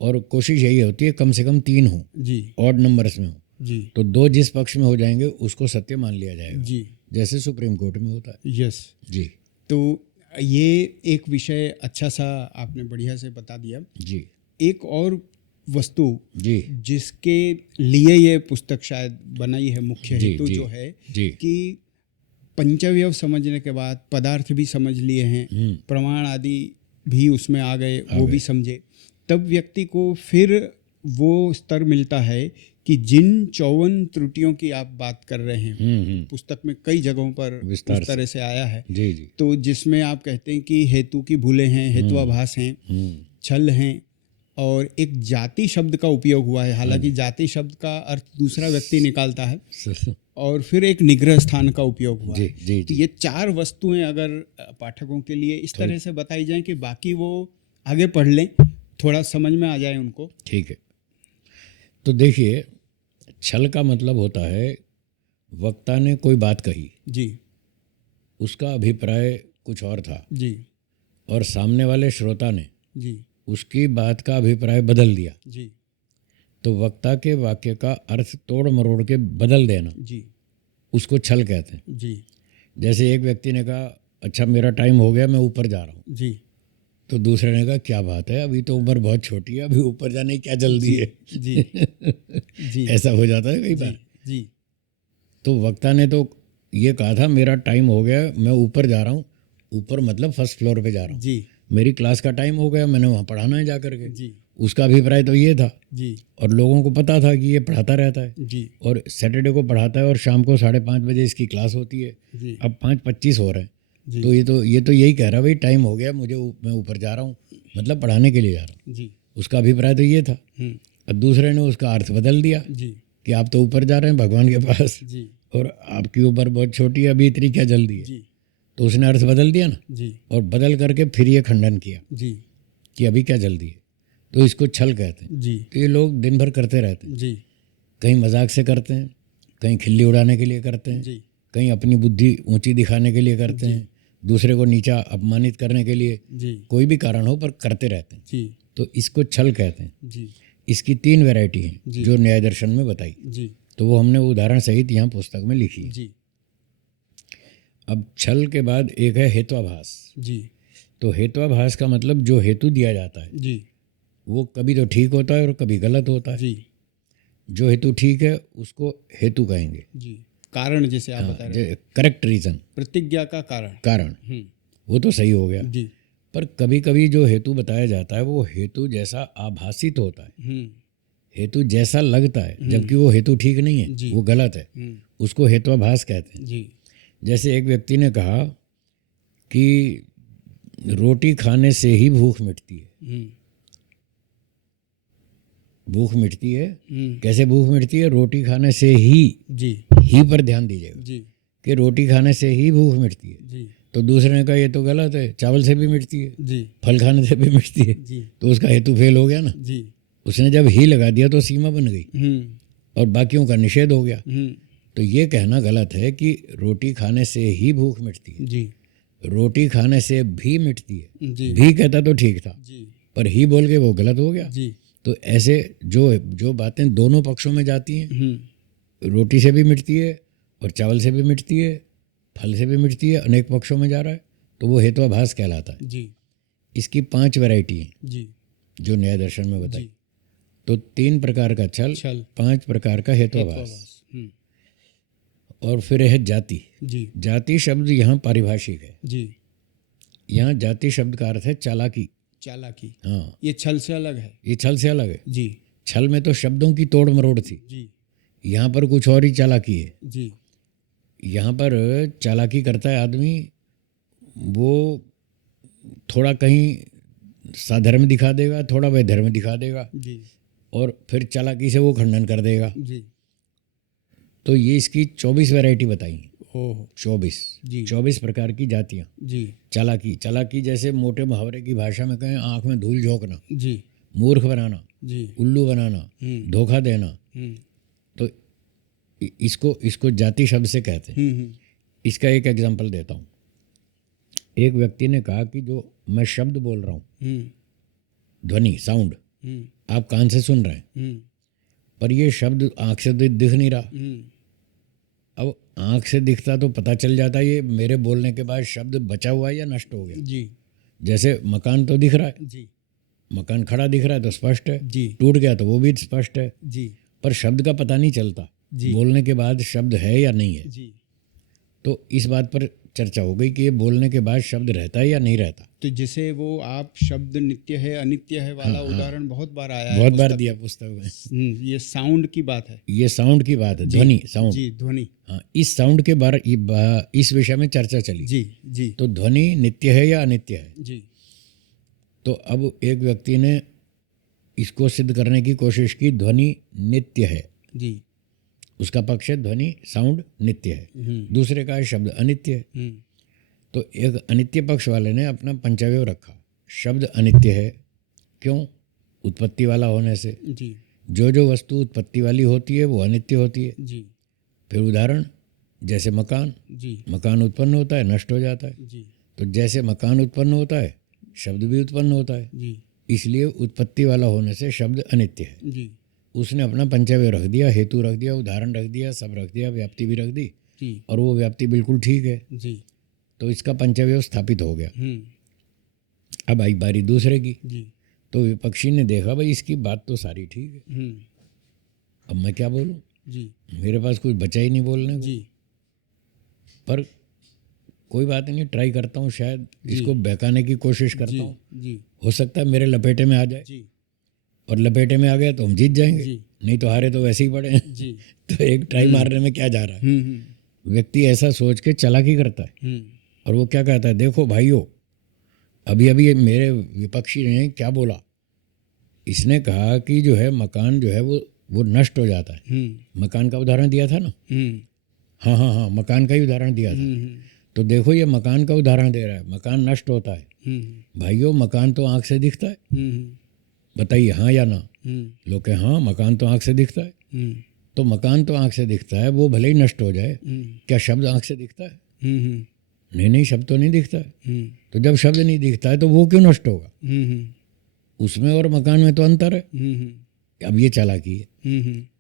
और कोशिश यही होती है कम से कम 3 हो, जी ऑड नंबर्स में हो। जी तो 2 जिस पक्ष में हो जाएंगे उसको सत्य मान लिया जाएगा, जी जैसे सुप्रीम कोर्ट में होता है। यस। जी तो ये एक विषय अच्छा सा आपने बढ़िया से बता दिया। जी एक और वस्तु जी जिसके लिए ये पुस्तक शायद बनाई है, मुख्य जी, हेतु जी, जो है जी कि पंचव्यव समझने के बाद पदार्थ भी समझ लिए हैं, हम्म, प्रमाण आदि भी उसमें आ गए, वो गए। भी समझे, तब व्यक्ति को फिर वो स्तर मिलता है कि जिन 54 त्रुटियों की आप बात कर रहे हैं, पुस्तक में कई जगहों पर विस्तार उस तरह से आया है। जी जी तो जिसमें आप कहते हैं कि हेतु की भूलें हैं, हेतुआभास हैं, छल हैं, और एक जाति शब्द का उपयोग हुआ है। हालांकि जाति शब्द का अर्थ दूसरा व्यक्ति निकालता है, और फिर एक निग्रह स्थान का उपयोग हुआ जी है। जी तो जी ये 4 वस्तुएं अगर पाठकों के लिए इस तरह से बताई जाएं कि बाकी वो आगे पढ़ लें, थोड़ा समझ में आ जाए उनको। ठीक है। तो देखिए, छल का मतलब होता है वक्ता ने कोई बात कही, जी उसका अभिप्राय कुछ और था, जी और सामने वाले श्रोता ने जी उसकी बात का अभिप्राय बदल दिया। जी तो वक्ता के वाक्य का अर्थ तोड़ मरोड़ के बदल देना, जी उसको छल कहते हैं। जी जैसे एक व्यक्ति ने कहा, अच्छा मेरा टाइम हो गया, मैं ऊपर जा रहा हूँ। जी तो दूसरे ने कहा, क्या बात है, अभी तो उम्र बहुत छोटी है, अभी ऊपर जाने की क्या जल्दी है। जी जी ऐसा हो जाता है कई बार। जी तो वक्ता ने तो ये कहा था, मेरा टाइम हो गया, मैं ऊपर जा रहा हूँ। ऊपर मतलब फर्स्ट फ्लोर पे जा रहा हूँ, जी मेरी क्लास का टाइम हो गया, मैंने वहाँ पढ़ाना है जा करके। जी उसका अभिप्राय तो ये था, जी और लोगों को पता था कि ये पढ़ाता रहता है, जी और सैटरडे को पढ़ाता है, और शाम को 5:30 बजे इसकी क्लास होती है। जी अब 5:25 हो रहे हैं, जी तो ये तो यही कह रहा भाई टाइम हो गया, मैं ऊपर जा रहा हूँ, मतलब पढ़ाने के लिए जा रहा हूँ। जी उसका अभिप्राय तो ये था। अब दूसरे ने उसका अर्थ बदल दिया जी कि आप तो ऊपर जा रहे हैं भगवान के पास, जी और आपकी उम्र बहुत छोटी है, अभी इतनी क्या जल्दी है। जी तो उसने अर्थ बदल दिया ना, जी और बदल करके फिर ये खंडन किया जी कि अभी क्या जल्दी है। तो इसको छल कहते हैं। जी तो ये लोग दिन भर करते रहते हैं, जी कहीं मजाक से करते हैं, कहीं खिल्ली उड़ाने के लिए करते हैं, जी कहीं अपनी बुद्धि ऊंची दिखाने के लिए करते हैं, दूसरे को नीचा अपमानित करने के लिए, जी कोई भी कारण हो पर करते रहते हैं। जी तो इसको छल कहते हैं। जी इसकी 3 वैरायटी हैं जी। जो न्याय दर्शन में बताई, जी तो वो हमने उदाहरण सहित यहाँ पुस्तक में लिखी है। जी अब छल के बाद एक है हेत्वाभास। जी तो हेत्वाभास का मतलब जो हेतु दिया जाता है जी वो कभी तो ठीक होता है और कभी गलत होता है। जी जो हेतु ठीक है उसको हेतु कहेंगे। जी कारण जैसे आप बता रहे हैं, करेक्ट रीजन, प्रतिज्ञा का कारण। कारण, वो तो सही हो गया। जी पर कभी कभी जो हेतु बताया जाता है वो हेतु जैसा आभासित होता है, हेतु जैसा लगता है, जबकि वो हेतु ठीक नहीं है, जी। वो गलत है, उसको हेत्वाभास कहते हैं। जी जैसे एक व्यक्ति ने कहा कि रोटी खाने से ही भूख मिटती है। भूख मिटती है, कैसे भूख मिटती है? रोटी खाने से ही। जी ही पर ध्यान दीजिएगा जी कि रोटी खाने से ही भूख मिटती है। जी तो दूसरे ने कहा ये तो गलत है, चावल से भी मिटती है, जी फल खाने से भी मिटती है। जी तो उसका हेतु फेल हो गया ना। जी उसने जब ही लगा दिया तो सीमा बन गई और बाकियों का निषेध हो गया। तो ये कहना गलत है कि रोटी खाने से ही भूख मिटती है। जी रोटी खाने से भी मिटती है। जी भी कहता तो ठीक था, जी पर ही बोल के वो गलत हो गया। जी तो ऐसे जो बातें दोनों पक्षों में जाती हैं, रोटी से भी मिटती है और चावल से भी मिटती है, फल से भी मिटती है, अनेक पक्षों में जा रहा है, तो वो हेत्वाभास कहलाता है। जी इसकी 5 वैरायटी हैं जी जो न्याय दर्शन में बताई। जी तो 3 प्रकार का छल, 5 प्रकार का हेत्वाभास, और फिर है जाति। जी जाति शब्द यहाँ पारिभाषिक है। जी यहाँ जाति शब्द का अर्थ है चालाकी। चालाकी। हाँ, ये छल से अलग है। ये छल से अलग है। जी छल में तो शब्दों की तोड़ मरोड़ थी, जी यहाँ पर कुछ और ही चालाकी है। जी यहाँ पर चालाकी करता है आदमी, वो थोड़ा कहीं साधर्म दिखा देगा, थोड़ा वैधर्म दिखा देगा, जी और फिर चालाकी से वो खंडन कर देगा। जी तो ये इसकी 24 वैरायटी बताई। ओह 24 जी 24 प्रकार की जातियाँ। जी चालाकी जैसे मोटे मुहावरे की भाषा में कहें, आँख में धूल झोंकना, जी मूर्ख बनाना, जी उल्लू बनाना, धोखा देना। तो इसको इसको जाति शब्द से कहते हैं। इसका एक एग्जांपल देता हूँ। एक व्यक्ति ने कहा कि जो मैं शब्द बोल रहा हूँ, ध्वनि साउंड, आप कान से सुन रहे हैं, पर ये शब्द आँख से दिख नहीं रहा। अब आँख से दिखता तो पता चल जाता ये मेरे बोलने के बाद शब्द बचा हुआ है या नष्ट हो गया। जी जैसे मकान तो दिख रहा है, जी मकान खड़ा दिख रहा है तो स्पष्ट है, जी टूट गया तो वो भी स्पष्ट है, जी पर शब्द का पता नहीं चलता जी बोलने के बाद शब्द है या नहीं है। जी। तो इस बात पर चर्चा हो गई कि ये बोलने के बाद शब्द रहता है या नहीं रहता। तो जैसे वो आप शब्द नित्य है अनित्य है वाला उदाहरण बहुत बार आया है बहुत बार पुस्तक दिया में। पुस्तक में। ये साउंड की बात है। ये साउंड की बात है, ध्वनि साउंड। जी ध्वनि। हाँ, इस साउंड के बारे इस विषय में चर्चा चली। जी जी तो ध्वनि नित्य है या अनित्य है। जी तो अब एक व्यक्ति ने इसको सिद्ध करने की कोशिश की, ध्वनि नित्य है, जी उसका पक्ष है ध्वनि साउंड नित्य है। दूसरे का है शब्द अनित्य है। तो एक अनित्य पक्ष वाले ने अपना पंचावयव रखा, शब्द अनित्य है। क्यों? उत्पत्ति वाला होने से। जी जो जो वस्तु उत्पत्ति वाली होती है वो अनित्य होती है। जी फिर उदाहरण, जैसे मकान, जी मकान उत्पन्न होता है, नष्ट हो जाता है। जी तो जैसे मकान उत्पन्न होता है, शब्द भी उत्पन्न होता है। जी इसलिए उत्पत्ति वाला होने से शब्द अनित्य है। जी उसने अपना पंचावय रख दिया, हेतु रख दिया, उदाहरण रख दिया, सब रख दिया, व्याप्ति भी रख दी, जी और वो व्याप्ति बिल्कुल ठीक है। जी तो इसका पंचावय स्थापित हो गया। अब आई बारी दूसरे की। जी तो विपक्षी ने देखा, भाई इसकी बात तो सारी ठीक है, अब मैं क्या बोलूं, जी मेरे पास कुछ बचा ही नहीं बोलने को। जी पर कोई बात नहीं, ट्राई करता हूँ, शायद इसको बहकाने की कोशिश करता हूँ, जी हो सकता है मेरे लपेटे में आ जाए। जी और लपेटे में आ गया तो हम जीत जाएंगे, जी नहीं तो हारे तो वैसे ही पड़े हैं। जी तो एक ट्राई मारने में क्या जा रहा है। व्यक्ति ऐसा सोच के चालाकी करता है, और वो क्या कहता है, देखो भाइयों, अभी अभी मेरे विपक्षी ने क्या बोला, इसने कहा कि जो है मकान जो है वो नष्ट हो जाता है। मकान का उदाहरण दिया था ना। हाँ हाँ हाँ, मकान का ही उदाहरण दिया था। तो देखो ये मकान का उदाहरण दे रहा है, मकान नष्ट होता है। भाइयों, मकान तो आँख से दिखता है, बताइए हाँ या ना। लोग कहे हाँ, मकान तो आँख से दिखता है। तो मकान तो आँख से दिखता है, वो भले ही नष्ट हो जाए, क्या शब्द आँख से दिखता है? नहीं नहीं, शब्द तो नहीं दिखता है। तो जब शब्द नहीं दिखता है तो वो क्यों नष्ट होगा? उसमें और मकान में तो अंतर है। अब ये चालाकी है।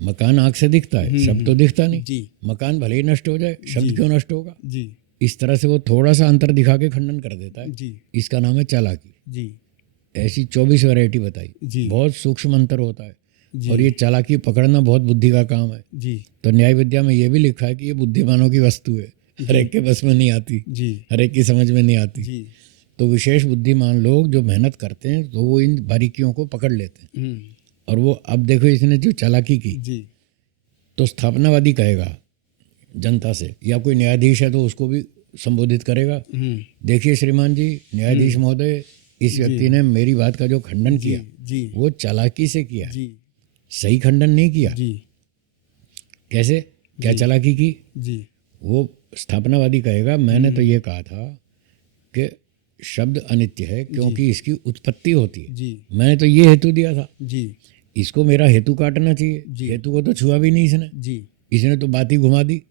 मकान आँख से दिखता है, शब्द तो दिखता नहीं। मकान भले ही नष्ट हो जाए, शब्द क्यों नष्ट होगा? इस तरह से वो थोड़ा सा अंतर दिखा के खंडन कर देता है। इसका नाम है चालाकी। ऐसी 24 वैरायटी बताई। बहुत सूक्ष्म अंतर होता है, और ये चालाकी पकड़ना बहुत बुद्धि का काम है। तो न्याय विद्या में ये भी लिखा है कि ये बुद्धिमानों की वस्तु है, हर एक के बस में नहीं आती, हर एक की समझ में नहीं आती। तो विशेष बुद्धिमान लोग जो मेहनत करते हैं तो वो इन बारीकियों को पकड़ लेते हैं। और वो अब देखो, इसने जो चालाकी की, तो स्थापनावादी कहेगा जनता से, या कोई न्यायाधीश है तो उसको भी संबोधित करेगा, देखिए श्रीमान जी, न्यायाधीश महोदय, इस व्यक्ति ने मेरी बात का जो खंडन किया वो चालाकी से किया, सही खंडन नहीं किया। कैसे, क्या चालाकी की? वो स्थापनावादी कहेगा, मैंने तो ये कहा था कि शब्द अनित्य है क्योंकि इसकी उत्पत्ति होती है। मैंने तो ये हेतु दिया था, इसको मेरा हेतु काटना चाहिए। हेतु को तो छुआ भी नहीं इसने तो बात ही घुमा दी।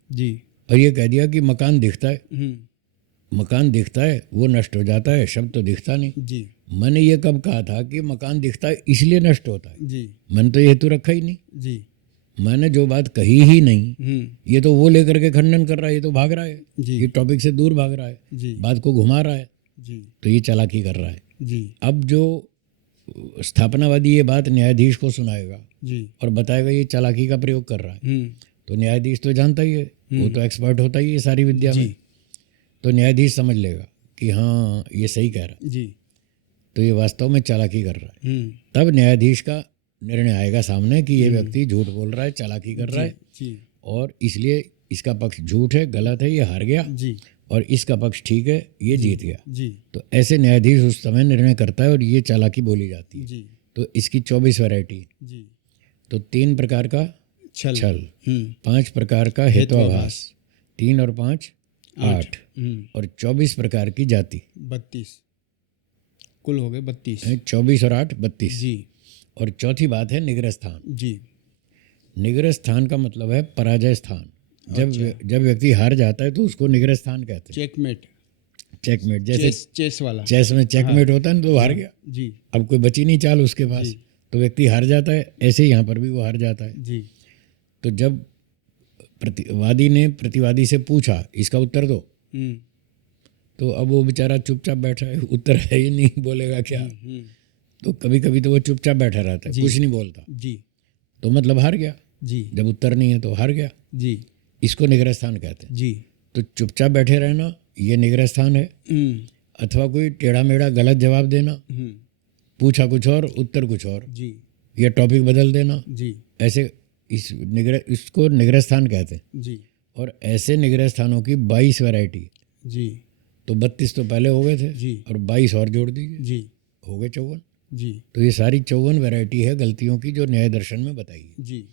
और ये कह दिया कि मकान दिखता है, मकान दिखता है, वो नष्ट हो जाता है, शब्द तो दिखता नहीं। मैंने ये कब कहा था कि मकान दिखता है इसलिए नष्ट होता है? मैंने तो ये हेतु रखा ही नहीं। मैंने जो बात कही ही नहीं, ये तो वो लेकर के खंडन कर रहा है, ये तो भाग रहा है, ये टॉपिक से दूर भाग रहा है, बात को घुमा रहा है। तो ये चालाकी कर रहा है। अब जो स्थापनावादी ये बात न्यायाधीश को सुनाएगा और बताएगा ये चालाकी का प्रयोग कर रहा है, तो न्यायाधीश तो जानता ही है, वो तो एक्सपर्ट होता ही है सारी विद्या में। तो न्यायाधीश समझ लेगा कि हाँ ये सही कह रहा है, तो ये वास्तव में चालाकी कर रहा है। तब न्यायाधीश का निर्णय आएगा सामने कि ये व्यक्ति झूठ बोल रहा है, चालाकी कर रहा है, और इसलिए इसका पक्ष झूठ है, गलत है, ये हार गया, और इसका पक्ष ठीक है, ये जीत गया। तो ऐसे न्यायाधीश उस समय निर्णय करता है, और ये चालाकी बोली जाती है। तो इसकी 24 वैरायटी। तो 3 प्रकार का छल, 5 प्रकार का हेतुआभास, 3 और 5 8 और 24 प्रकार की जाति, 32 कुल हो गए 32। 24 और 8 32। जी और चौथी बात है निग्रह स्थान। जी निग्रह स्थान का मतलब है पराजय स्थान। जब व्यक्ति हार जाता है तो उसको निग्रह स्थान कहते हैं। चेकमेट, चेकमेट, जैसे चेस वाला, चेस में चेकमेट होता है ना, तो वो हार गया, जी अब कोई बची नहीं चाल उसके पास, जी तो व्यक्ति हार जाता है। ऐसे ही यहाँ पर भी वो हार जाता है। जी तो जब प्रतिवादी ने प्रतिवादी से पूछा इसका उत्तर दो, तो अब वो बेचारा चुपचाप बैठा है, उत्तर है ही नहीं, बोलेगा क्या। तो कभी कभी तो वो चुपचाप बैठा रहता है, कुछ नहीं बोलता, जी तो मतलब हार गया। जी जब उत्तर नहीं है तो हार गया। जी इसको निग्रह स्थान कहते हैं। जी तो चुपचाप बैठे रहना ये निग्रह स्थान है। अथवा कोई टेढ़ा मेढ़ा गलत जवाब देना, पूछा कुछ और उत्तर कुछ और, जी या टॉपिक बदल देना, जी ऐसे इसको निग्रह स्थान कहते हैं। जी और ऐसे निग्रह स्थानों की 22 वैरायटी। जी तो 32 तो पहले हो गए थे जी और 22 और जोड़ दीजिए, जी हो गए 54। जी तो ये सारी 54 वैरायटी है गलतियों की जो न्याय दर्शन में बताई है। जी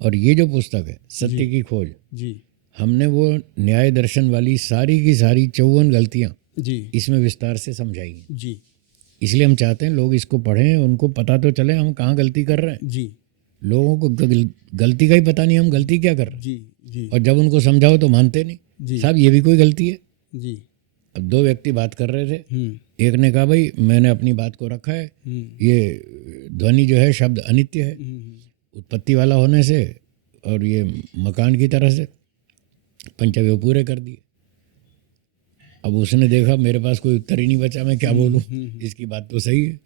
और ये जो पुस्तक है सत्य की खोज, जी हमने वो न्याय दर्शन वाली सारी की सारी 54 गलतियाँ जी इसमें विस्तार से समझाई हैं। जी इसलिए हम चाहते हैं लोग इसको पढ़ें, उनको पता तो चले हम कहाँ गलती कर रहे हैं। जी लोगों को गलती का ही पता नहीं हम गलती क्या कर रहे हैं। जी जी और जब उनको समझाओ तो मानते नहीं, जी साहब ये भी कोई गलती है। जी अब 2 व्यक्ति बात कर रहे थे, एक ने कहा भाई मैंने अपनी बात को रखा है, ये ध्वनि जो है शब्द अनित्य है उत्पत्ति वाला होने से, और ये मकान की तरह से, पंचव्य पूरे कर दिए। अब उसने देखा मेरे पास कोई उत्तर ही नहीं बचा, मैं क्या बोलूँ, इसकी बात तो सही है।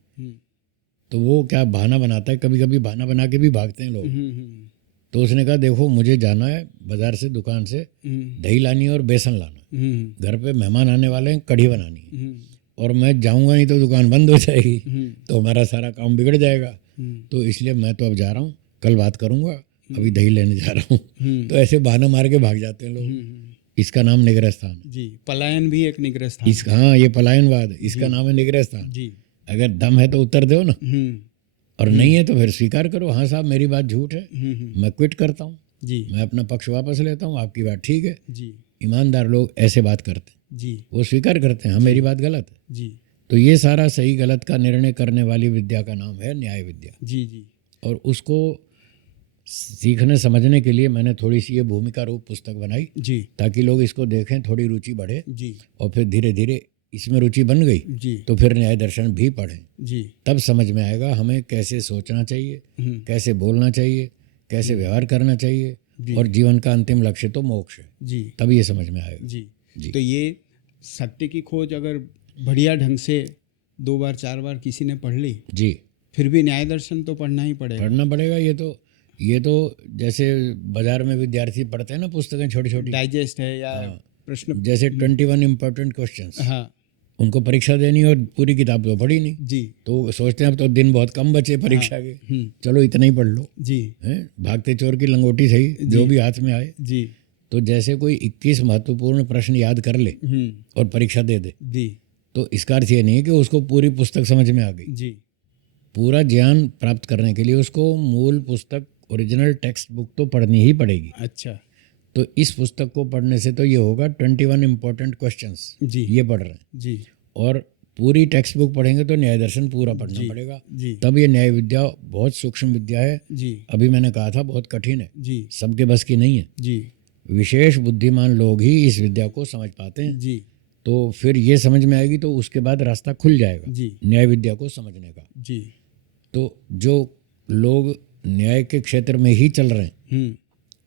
तो वो क्या बहाना बनाता है, कभी कभी बहाना बना के भी भागते हैं लोग। तो उसने कहा देखो मुझे जाना है बाजार से, दुकान से दही लानी है और बेसन लाना, घर पे मेहमान आने वाले हैं, कढ़ी बनानी है, और मैं जाऊंगा नहीं तो दुकान बंद हो जाएगी, तो हमारा सारा काम बिगड़ जाएगा। तो इसलिए मैं तो अब जा रहा हूँ, कल बात करूंगा, अभी दही लेने जा रहा हूँ। तो ऐसे बहाना मार के भाग जाते हैं लोग। इसका नाम निग्रह स्थान। जी, पलायन भी एक निग्रह स्थान। इसका, हाँ, ये पलायनवाद, इसका नाम है निग्रह स्थान। जी, अगर दम है तो उत्तर दो ना, और नहीं है तो फिर स्वीकार करो, हाँ साहब मेरी बात झूठ है, मैं क्विट करता हूँ, जी, मैं अपना पक्ष वापस लेता हूँ, आपकी बात ठीक है। जी, ईमानदार लोग ऐसे बात करते हैं, जी, वो स्वीकार करते हैं हाँ मेरी बात गलत है। जी, तो ये सारा सही गलत का निर्णय करने वाली विद्या का नाम है न्याय विद्या। जी, जी, और उसको सीखने समझने के लिए मैंने थोड़ी सी ये भूमिका रूप पुस्तक बनाई, जी, ताकि लोग इसको देखें, थोड़ी रुचि बढ़े, जी, और फिर धीरे धीरे इसमें रुचि बन गई जी, तो फिर न्याय दर्शन भी पढ़ें, जी, तब समझ में आएगा हमें कैसे सोचना चाहिए, कैसे बोलना चाहिए, कैसे व्यवहार करना चाहिए, और जीवन का अंतिम लक्ष्य तो मोक्ष है। जी, तब ये समझ में आएगा। जी, जी। तो ये सत्य की खोज अगर बढ़िया ढंग से 2 बार 4 बार किसी ने पढ़ ली, जी, फिर भी न्याय दर्शन तो पढ़ना ही पड़ेगा। पढ़ना पड़ेगा। ये तो जैसे बाजार में विद्यार्थी पढ़ते हैं ना पुस्तकें छोटी छोटी, डाइजेस्ट है या प्रश्न, जैसे 21 इम्पोर्टेंट क्वेश्चंस, हाँ, उनको परीक्षा देनी और पूरी किताब तो पढ़ी नहीं, जी, तो सोचते हैं अब तो दिन बहुत कम बचे परीक्षा के, चलो इतना ही पढ़ लो, जी, हैं, भागते चोर की लंगोटी सही, जो भी हाथ में आए। जी, तो जैसे कोई 21 महत्वपूर्ण प्रश्न याद कर ले और परीक्षा दे दे, जी, तो इसका अर्थ ये नहीं है कि उसको पूरी पुस्तक समझ में आ गई। जी, पूरा ज्ञान प्राप्त करने के लिए उसको मूल पुस्तक, ओरिजिनल टेक्स्ट बुक तो पढ़नी ही पड़ेगी। अच्छा, तो इस पुस्तक को पढ़ने से तो ये होगा 21 इम्पोर्टेंट क्वेश्चंस, जी, ये पढ़ रहे हैं, जी, और पूरी टेक्स्ट बुक पढ़ेंगे तो न्याय दर्शन पूरा पढ़ना पड़ेगा। जी, तब ये न्याय विद्या बहुत सूक्ष्म विद्या है। जी, अभी मैंने कहा था बहुत कठिन है, जी, सबके बस की नहीं है। जी, विशेष बुद्धिमान लोग ही इस विद्या को समझ पाते हैं। जी, तो फिर ये समझ में आएगी तो उसके बाद रास्ता खुल जाएगा जी, न्याय विद्या को समझने का। जी, तो जो लोग न्याय के क्षेत्र में ही चल रहे हैं,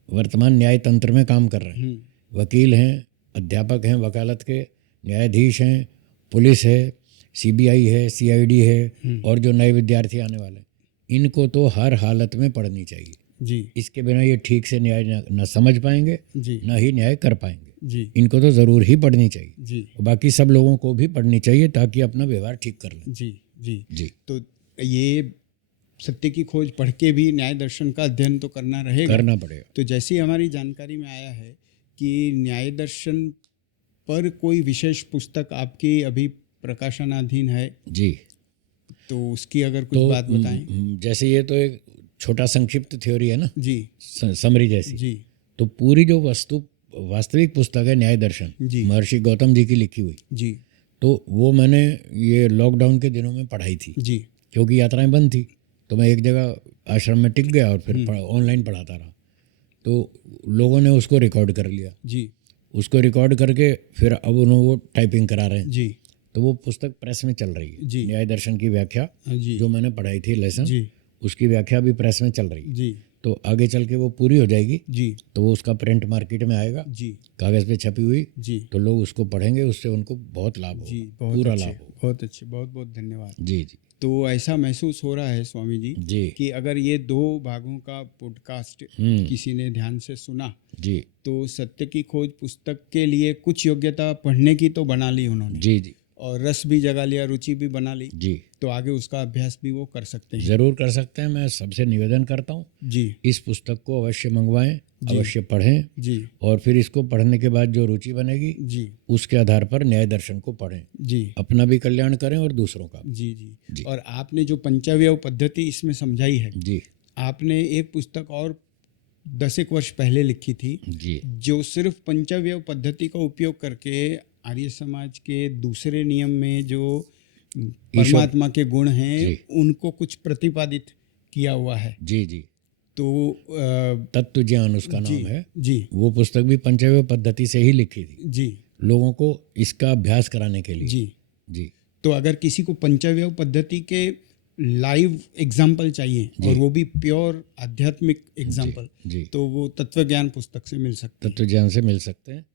वर्तमान न्याय तंत्र में काम कर रहे हैं, वकील हैं, अध्यापक हैं, वकालत के न्यायाधीश हैं, पुलिस है, सीबीआई है, सीआईडी है, और जो नए विद्यार्थी आने वाले हैं, इनको तो हर हालत में पढ़नी चाहिए। जी, इसके बिना ये ठीक से न्याय न समझ पाएंगे, जी, न ही न्याय कर पाएंगे। जी, इनको तो ज़रूर ही पढ़नी चाहिए, जी, बाकी सब लोगों को भी पढ़नी चाहिए ताकि अपना व्यवहार ठीक कर लें। जी, जी, जी, तो ये सत्य की खोज पढ़ के भी न्याय दर्शन का अध्ययन तो करना रहेगा, करना पड़ेगा। तो जैसी हमारी जानकारी में आया है कि न्याय दर्शन पर कोई विशेष पुस्तक आपकी अभी प्रकाशनाधीन है, जी, तो उसकी अगर कुछ बात बताएं। जैसे ये तो एक छोटा संक्षिप्त थ्योरी है ना, जी, समरी जैसी। जी, तो पूरी जो वस्तु वास्तविक पुस्तक है न्याय दर्शन, जी। महर्षि गौतम जी की लिखी हुई। जी तो वो मैंने ये लॉकडाउन के दिनों में पढ़ाई थी, जी क्योंकि यात्राएं बंद थी। तो मैं एक जगह आश्रम में टिक गया और फिर ऑनलाइन पढ़ाता रहा। तो लोगों ने उसको रिकॉर्ड कर लिया, जी उसको रिकॉर्ड करके फिर अब उन्होंने वो टाइपिंग करा रहे हैं। जी तो वो पुस्तक प्रेस में चल रही है। जी। न्याय दर्शन की व्याख्या जी जो मैंने पढ़ाई थी लेसन, जी उसकी व्याख्या भी प्रेस में चल रही है। जी तो आगे चल के वो पूरी हो जाएगी जी तो वो उसका प्रिंट मार्केट में आएगा, जी कागज़ पे छपी हुई। जी तो लोग उसको पढ़ेंगे, उससे उनको बहुत लाभ जी। होगा, बहुत पूरा अच्छे, लाभ होगा। बहुत अच्छे, बहुत बहुत धन्यवाद। जी जी तो ऐसा महसूस हो रहा है स्वामी जी जी कि अगर ये 2 भागों का पॉडकास्ट किसी ने ध्यान से सुना जी तो सत्य की खोज पुस्तक के लिए कुछ योग्यता पढ़ने की तो बना ली उन्होंने, जी जी और रस भी जगा लिया, रुचि भी बना ली, जी। तो आगे उसका अभ्यास भी वो कर सकते हैं। ज़रूर कर सकते हैं। मैं सबसे निवेदन करता हूँ जी इस पुस्तक को अवश्य मंगवाएं, जी। अवश्य पढ़ें, जी और फिर इसको पढ़ने के बाद जो रुचि बनेगी जी उसके आधार पर न्याय दर्शन को पढ़ें, जी अपना भी कल्याण करें और दूसरों का। जी जी। जी। और आपने जो पंचावयव पद्धति इसमें समझाई है, जी आपने एक पुस्तक और 10 एक वर्ष पहले लिखी थी जी जो सिर्फ पंचावयव पद्धति का उपयोग करके आर्य समाज के दूसरे नियम में जो परमात्मा के गुण हैं जी। उनको कुछ प्रतिपादित किया हुआ है। जी जी। तो तत्व ज्ञान उसका जी नाम है। जी वो पुस्तक भी पंचव्य पद्धति से ही लिखी थी, जी लोगों को इसका अभ्यास कराने के लिए। जी। जी तो अगर किसी को पंचावयव पद्धति के लाइव एग्जाम्पल चाहिए और वो भी प्योर आध्यात्मिक एग्जाम्पल, जी। तो वो तत्व ज्ञान पुस्तक से मिल सकते हैं। तत्व ज्ञान से मिल सकते हैं।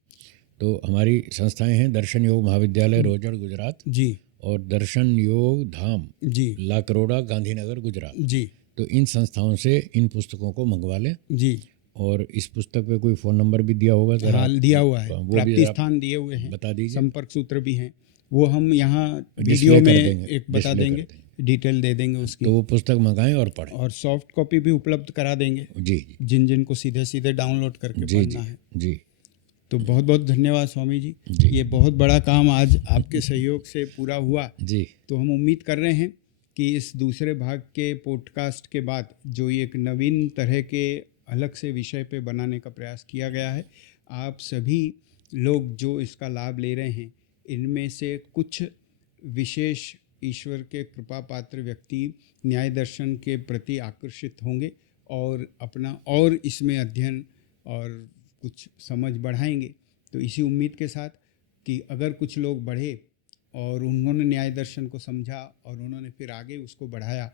तो हमारी संस्थाएं हैं दर्शन योग महाविद्यालय रोजड़ गुजरात जी और दर्शन योग धाम जी लाकरोड़ा गांधीनगर गुजरात। जी तो इन संस्थाओं से इन पुस्तकों को मंगवा लें। जी। और इस पुस्तक पे कोई फ़ोन नंबर भी दिया होगा सर? हाँ, दिया हुआ है, वो भी प्राप्ति आप स्थान दिए हुए हैं, बता दीजिए। संपर्क सूत्र भी हैं, वो हम यहाँ डिस्प्ले वीडियो कर में देंगे, एक बता डिस्प्ले कर देंगे, डिटेल दे देंगे उसकी। तो वो पुस्तक मंगाएं और पढ़ें। और सॉफ्ट कॉपी भी उपलब्ध करा देंगे जी जी जिन जिन को सीधे सीधे डाउनलोड करके जी पढ़ना है। जी। तो बहुत बहुत धन्यवाद स्वामी जी, जी। ये बहुत बड़ा काम आज आपके सहयोग से पूरा हुआ। जी। तो हम उम्मीद कर रहे हैं कि इस दूसरे भाग के पॉडकास्ट के बाद जो ये एक नवीन तरह के अलग से विषय पे बनाने का प्रयास किया गया है, आप सभी लोग जो इसका लाभ ले रहे हैं इनमें से कुछ विशेष ईश्वर के कृपा पात्र व्यक्ति न्याय दर्शन के प्रति आकर्षित होंगे और अपना और इसमें अध्ययन और कुछ समझ बढ़ाएंगे। तो इसी उम्मीद के साथ कि अगर कुछ लोग बढ़े और उन्होंने न्याय दर्शन को समझा और उन्होंने फिर आगे उसको बढ़ाया,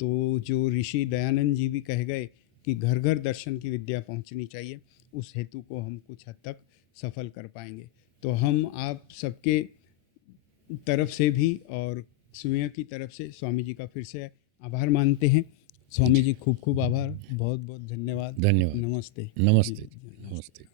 तो जो ऋषि दयानंद जी भी कह गए कि घर घर दर्शन की विद्या पहुंचनी चाहिए, उस हेतु को हम कुछ हद तक सफल कर पाएंगे। तो हम आप सबके तरफ से भी और स्वयं की तरफ से स्वामी जी का फिर से आभार मानते हैं। स्वामी जी खूब खूब आभार, बहुत बहुत धन्यवाद। धन्यवाद। नमस्ते। नमस्ते। नमस्ते।